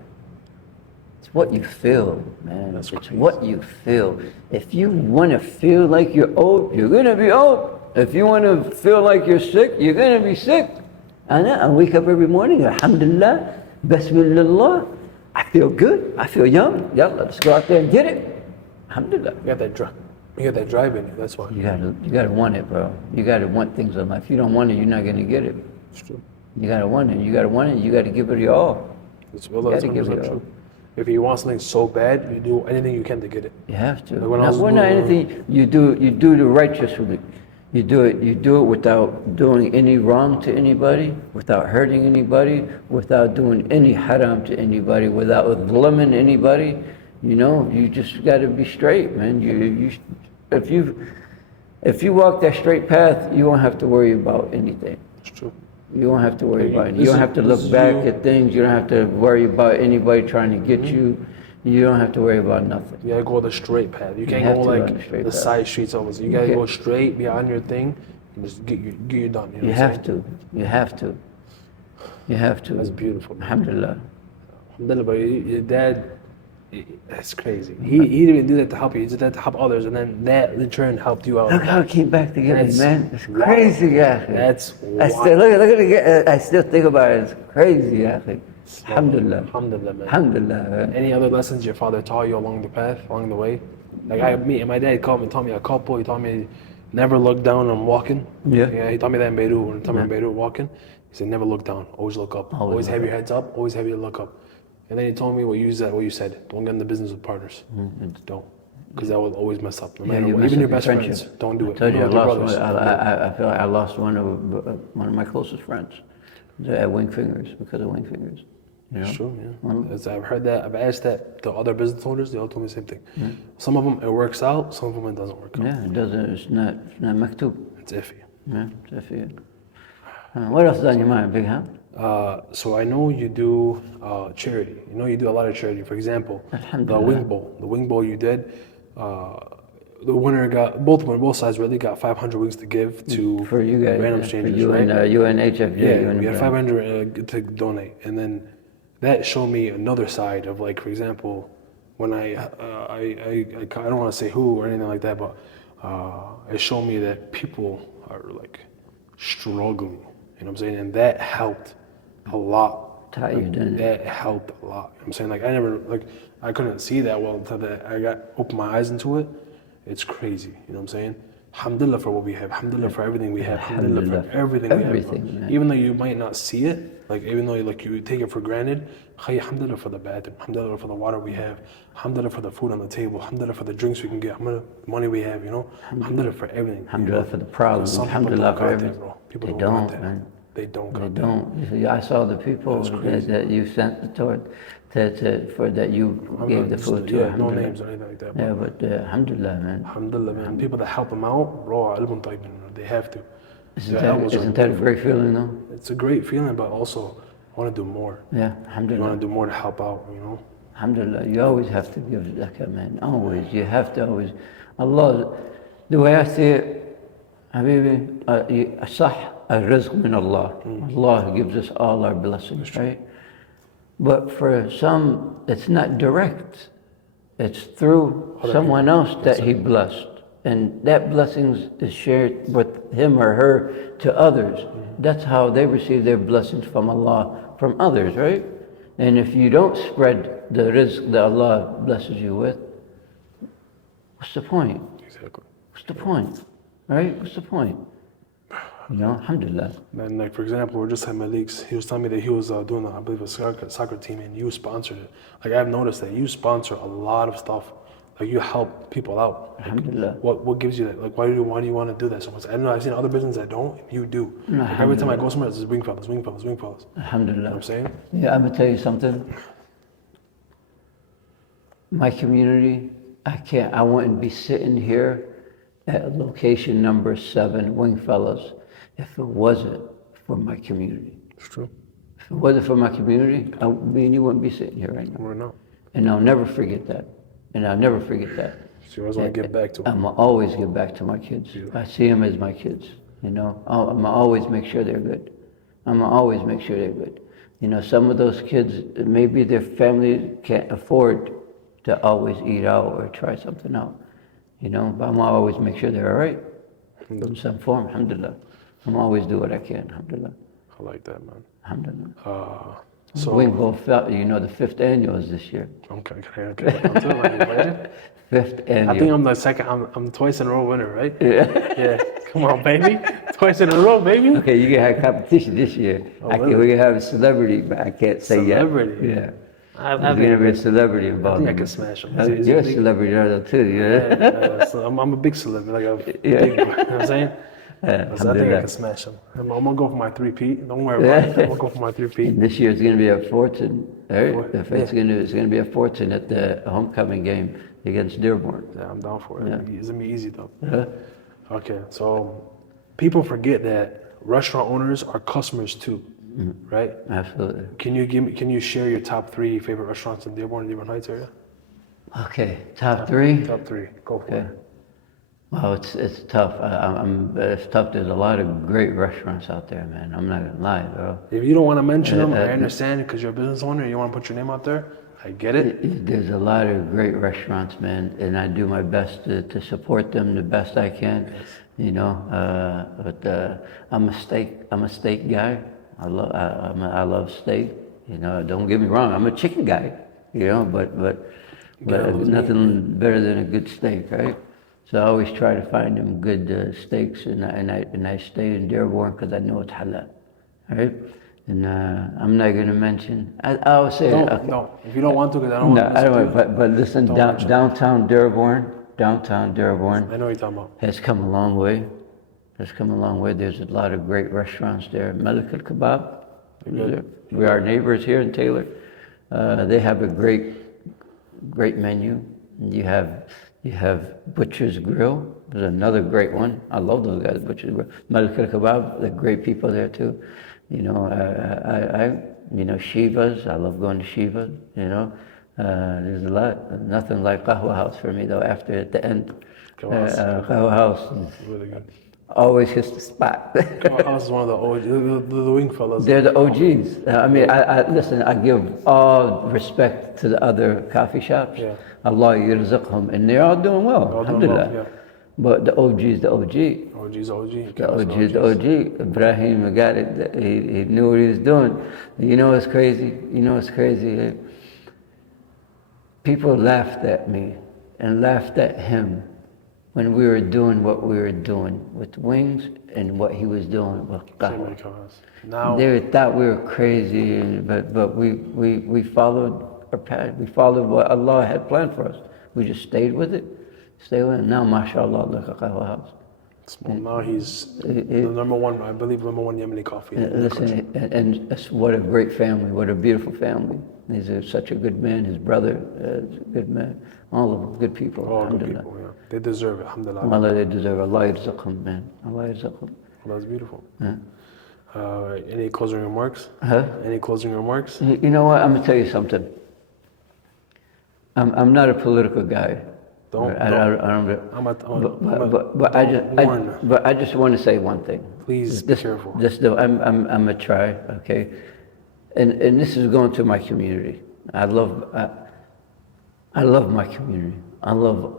It's what you feel, man. That's it's crazy. what you feel. If you want to feel like you're old, you're going to be old. If you want to feel like you're sick, you're going to be sick. I wake up every morning, alhamdulillah, bismillah. I feel good. I feel young. Yalla, let's go out there and get it. Alhamdulillah. You got that drive in you, that's why. You gotta want it, bro. You gotta want things in life. If you don't want it, you're not gonna get it. It's true. You gotta want it. You gotta give it your all. It's well, that's 100% true. If you want something so bad, you do anything you can to get it. You have to. Like when I Now, was we're not little, anything you do the righteous with it. You do it without doing any wrong to anybody, without hurting anybody, without doing any haram to anybody, without blaming anybody. You know, you just got to be straight, man. If you walk that straight path, you won't have to worry about anything. It's true. You don't have to worry about it. You don't have to look back at things. You don't have to worry about anybody trying to get you. You don't have to worry about nothing. You gotta go the straight path. You can't go like the side streets almost. You gotta go straight, be on your thing, and just get you done. You know You have to. You have to. You have to. That's beautiful. Alhamdulillah. Alhamdulillah, but your dad, that's crazy. He didn't do that to help you. He did that to help others, and then that in turn helped you out. Look how it came back together, man. It's crazy, yeah. That's I still look at it. I still think about it. It's crazy, yeah. Alhamdulillah. Alhamdulillah, man. Alhamdulillah. Man. Any other lessons your father taught you along the path, along the way? Like me and my dad taught me a couple. He taught me never look down when I'm walking. Yeah. He taught me that in Berro. When I'm in Berro walking, he said never look down. Always look up. Always have your heads up. Always have your look up. And then he told me what you said. Don't get in the business with partners. Don't. Because that will always mess up. No matter what. Even your best friends. Don't do it. I told you, I feel like I lost one of my closest friends at Wingfellas because of Wingfellas. You know? It's true, yeah. As I've heard that, I've asked that to other business owners, they all told me the same thing. Some of them it works out, some of them it doesn't work out. Yeah, it doesn't, it's not maktub. It's iffy. Yeah, it's iffy. What else is on your mind, Big Ham? So I know you do charity. You know you do a lot of charity. For example, the Wing Bowl. The Wing Bowl you did, the winner got, both sides really got 500 wings to give to for you guys, random strangers, for you right? and UNHFJ. Yeah, we had 500 to donate. And then that showed me another side of, like, for example, when I don't want to say who or anything like that, but it showed me that people are like struggling, you know what I'm saying? And that helped a lot. That helped a lot. You know what I'm saying? Like I couldn't see that well until that I opened my eyes into it. It's crazy, you know what I'm saying? Alhamdulillah for what we have. Alhamdulillah for everything we have. Alhamdulillah for everything we have. Even though you might not see it, like even though like you take it for granted, alhamdulillah for the bathroom, alhamdulillah for the water we have, alhamdulillah for the food on the table, alhamdulillah for the drinks we can get, alhamdulillah for the money we have, you know? Alhamdulillah for everything. Alhamdulillah for the problems, alhamdulillah for everything. People they don't, man. They don't. They don't. I saw the people that you sent toward that you gave the food to. Yeah, no names or anything like that. Yeah, but alhamdulillah, man. Alhamdulillah, man. People that help them out, bro, they have to. Isn't that a great feeling, though? It's a great feeling, but also I want to do more. Yeah, alhamdulillah. You want to do more to help out, you know? Alhamdulillah, you always have to give zakah, man. Always. You have to always. Allah, the way I see it, Habibi, صح الرزق من Allah. Allah gives us all our blessings, right? But for some, it's not direct. It's through someone else that He blessed. And that blessings is shared with him or her to others. That's how they receive their blessings from Allah, from others, right? And if you don't spread the rizq that Allah blesses you with, what's the point? Exactly. What's the point? Right? What's the point? You know, alhamdulillah. And like, for example, we're just at Malik's. He was telling me that he was doing, I believe, a soccer team, and you sponsored it. Like, I've noticed that you sponsor a lot of stuff. Like, you help people out. Alhamdulillah. What gives you that? Like, why do you want to do that so much? I don't know. I've seen other businesses that don't. You do. Like, every time I go somewhere, it's just Wingfellas. Alhamdulillah. You know what I'm saying? Yeah, I'm gonna tell you something. My community, I wouldn't be sitting here at location number 7, Wingfellas, if it wasn't for my community. It's true. If it wasn't for my community, me and you wouldn't be sitting here right now. We're not. And I'll never forget that. So you always want to give back to them. I'm going to always give back to my kids. I see them as my kids, you know. I'm going to always make sure they're good. You know, some of those kids, maybe their family can't afford to always eat out or try something out, you know. But I'm going to always make sure they're all right in some form, alhamdulillah. I'm going to always do what I can, alhamdulillah. I like that, man. Alhamdulillah. So Wingfellas, you know, the 5th annual is this year. Okay. I'll tell you, 5th annual. I think I'm the second. I'm twice in a row winner, right? Yeah. Come on, baby. Twice in a row, baby. Okay, you can have competition this year. Really? We can have a celebrity, but I can't say celebrity. Yet. Yeah. There's gonna be a celebrity involved. I think I can smash him. You're a celebrity though too, yeah. So I'm a big celebrity, like a big, you know what I'm saying? I think I Alhamdulillah. can smash them. I'm gonna go for my 3-peat. Don't worry about it. I'm gonna go for my 3-peat. This year it's going to be a fortune. Right? Yeah. It's going to be a fortune at the homecoming game against Dearborn. Yeah, I'm down for it. Yeah. It's gonna be easy though. Huh? Okay, so people forget that restaurant owners are customers too, right? Absolutely. Can you share your top 3 favorite restaurants in Dearborn Heights area? Okay, top 3. Top 3. Go for Okay. it. Well, it's tough. It's tough. There's a lot of great restaurants out there, man. I'm not gonna lie, bro. If you don't want to mention them, I understand because you're a business owner and you want to put your name out there. I get it. There's a lot of great restaurants, man, and I do my best to support them the best I can. You know, but I'm a steak guy. I love steak. You know, don't get me wrong. I'm a chicken guy. You know, but nothing better than a good steak, right? So I always try to find them good steaks, and I stay in Dearborn because I know it's halal, right? And I'm not going to mention. I always say No. If you don't want to, because I don't no, want to. I don't. But listen, downtown Dearborn. I know what you're talking about. Has come a long way. There's a lot of great restaurants there. Malik al Kebab. We are neighbors here in Taylor. They have a great menu. You have Butcher's Grill. There's another great one. I love those guys, Butcher's Grill. Malik al Kebab, they're great people there too. You know, Shiva's. I love going to Shiva. You know, there's a lot. Nothing like Qahwa House for me though. After at the end, Qahwa House is Really good. always hits the spot. Qahwa House is one of the OGs, the Wingfellas. They're the OGs. I mean, listen. I give all respect to the other coffee shops. Yeah. Allah yirzaqhum, and they're all doing well. Alhamdulillah. Yeah. But the OG is the OG. OG's OG. The OG is the OG. Ibrahim got it. He knew what he was doing. You know what's crazy? People laughed at me and laughed at him when we were doing what we were doing with Wings and what he was doing with Qahwa. Now They thought we were crazy, but we followed our path. We followed what Allah had planned for us. We just stayed with it. Now, mashallah, look at Qahwa House. now he's the number one Yemeni coffee. In the country. Listen, and what a great family, what a beautiful family. He's such a good man. His brother is a good man. All of them, good people. All good people, yeah. They deserve it, alhamdulillah. Allah, they deserve Allah yirzaqhum, man. Allah yirzaqhum. Well, that's beautiful. Yeah. Any closing remarks? Huh? Any closing remarks? You know what? I'm gonna tell you something. I'm not a political guy. But I just want to say one thing. Please be careful. I'm gonna try, okay? And this is going to my community. I love my community. I love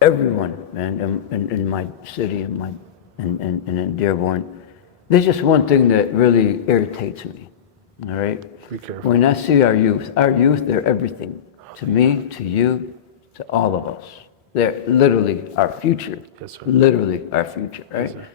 everyone, man, in my city and in Dearborn. There's just one thing that really irritates me. All right? Be careful. When I see our youth, they're everything. To me, to you, to all of us. They're literally our future. Yes, sir. Literally our future, right? Yes, sir.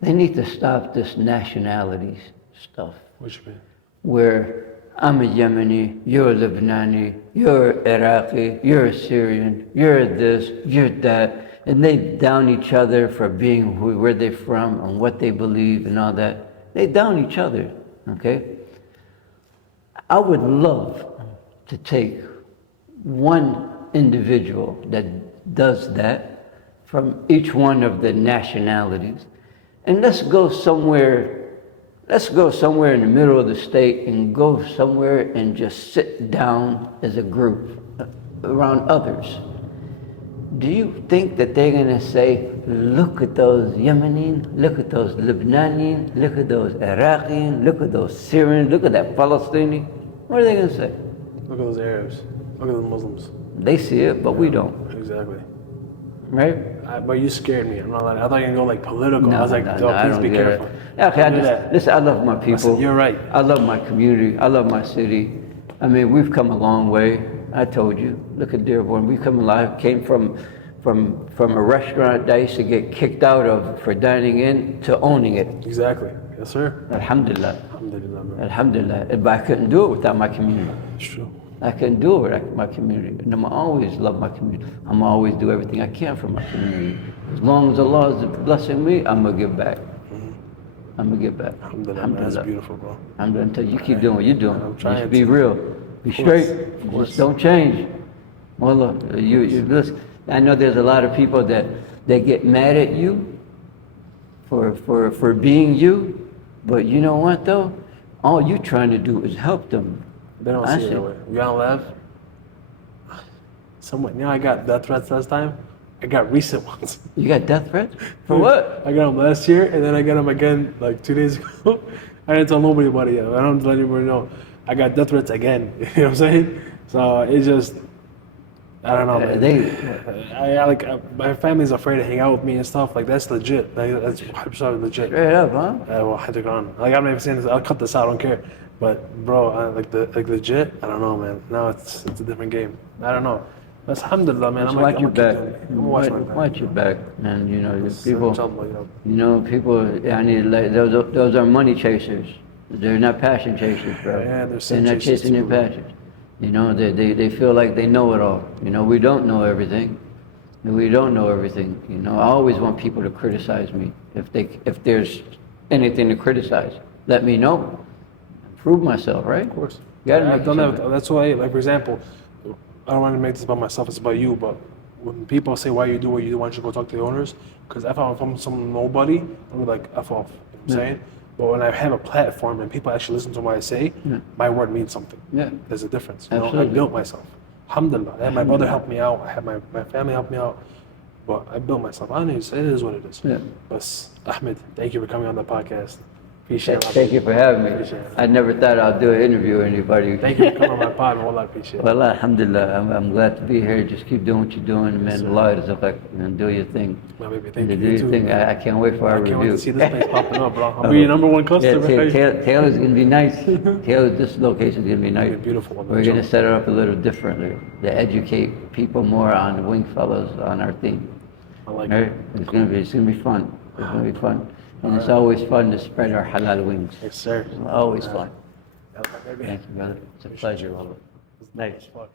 They need to stop this nationalities stuff. What you mean? Where I'm a Yemeni, you're a Lebanese, you're Iraqi, you're a Syrian, you're this, you're that, and they down each other for being where they're from and what they believe and all that. They down each other, okay? I would love to take one individual that does that from each one of the nationalities, and let's go somewhere in the middle of the state and go somewhere and just sit down as a group around others. Do you think that they're gonna say, look at those Yemeni, look at those Lebanese, look at those Iraqi, look at those Syrians, look at that Palestinian? What are they gonna say? Look at those Arabs. Look at the Muslims. They see it, but we don't, Exactly. right? But you scared me. I'm not lying. I thought you were going to go like political. I was like, I please don't be get careful. it. Okay, listen, I love my people. Listen, you're right. I love my community. I love my city. I mean, we've come a long way. I told you. Look at Dearborn. We've come alive. Came from a restaurant that I used to get kicked out of for dining in to owning it. Exactly. Yes, sir. Alhamdulillah. Alhamdulillah, man. Alhamdulillah. But I couldn't do it without my community. It's true. I couldn't do it with my community. And I'm always love my community. I'm always do everything I can for my community. As long as Allah is blessing me, I'm gonna give back. I'm gonna give back. Alhamdulillah, man, that's beautiful, bro. Alhamdulillah, until you keep doing what you're doing. I'm trying Just be to. real. Be straight. Of course. Just don't change. Wallah, you listen. I know there's a lot of people that get mad at you for being you, but you know what though? All you trying to do is help them. They don't see it that way. You gotta laugh. Somewhat. You know, I got death threats last time. I got recent ones. You got death threats? For what? I got them last year, and then I got them again like 2 days ago. I didn't tell nobody about it yet. I don't let anybody know. I got death threats again. You know what I'm saying? So it's just, I don't know, man. I like my family's afraid to hang out with me and stuff. Like that's legit. Like, that's 100% legit. Straight up, huh? Well, I had to go on. Like I'm not even saying this. I'll cut this out. I don't care. But bro, like legit. I don't know, man. Now it's a different game. I don't know. But alhamdulillah, man. Just I'm watch your back. Watch Your back, man. You know, people. You know. People. I need like those are money chasers. They're not passion chasers, bro. Yeah, they're not chasing their passions. You know, they feel like they know it all. You know, we don't know everything. We don't know everything. You know, I always want people to criticize me. If there's anything to criticize, let me know. Prove myself, right? Of course. I've done that. That's why, like for example, I don't want to make this about myself. It's about you. But when people say why you do what you do, why don't you go talk to the owners? Because if I'm some nobody, I'm like F off. You know what I'm saying? But when I have a platform and people actually listen to what I say, my word means something. Yeah. There's a difference. You Absolutely. know, I built myself. Alhamdulillah. I had my brother help me out. I had my family help me out. But I built myself. I know it is what it is. Yeah. But Ahmed, thank you for coming on the podcast. Appreciate it. Thank you for having me. I never thought I'd do an interview with anybody. Thank you for coming on my pod, man. I appreciate it. Well, alhamdulillah, I'm glad to be here. Just keep doing what you're doing, man. Allah is and do your thing. My baby, thank Do you. your thing. I can't wait for our review. I can't wait to see this place popping up, bro. I'll be your number one customer. Yeah, Taylor's gonna be nice. This location's gonna be nice. Beautiful. We're gonna set it up a little differently to educate people more on the Wingfellas, on our theme. I like Right? it. It's gonna be fun. It's gonna be fun. And it's always fun to spread our halal wings. Yes, sir. It's always fun. That's my baby. Thank you, brother. It's a pleasure, Allah. It's nice. Fuck.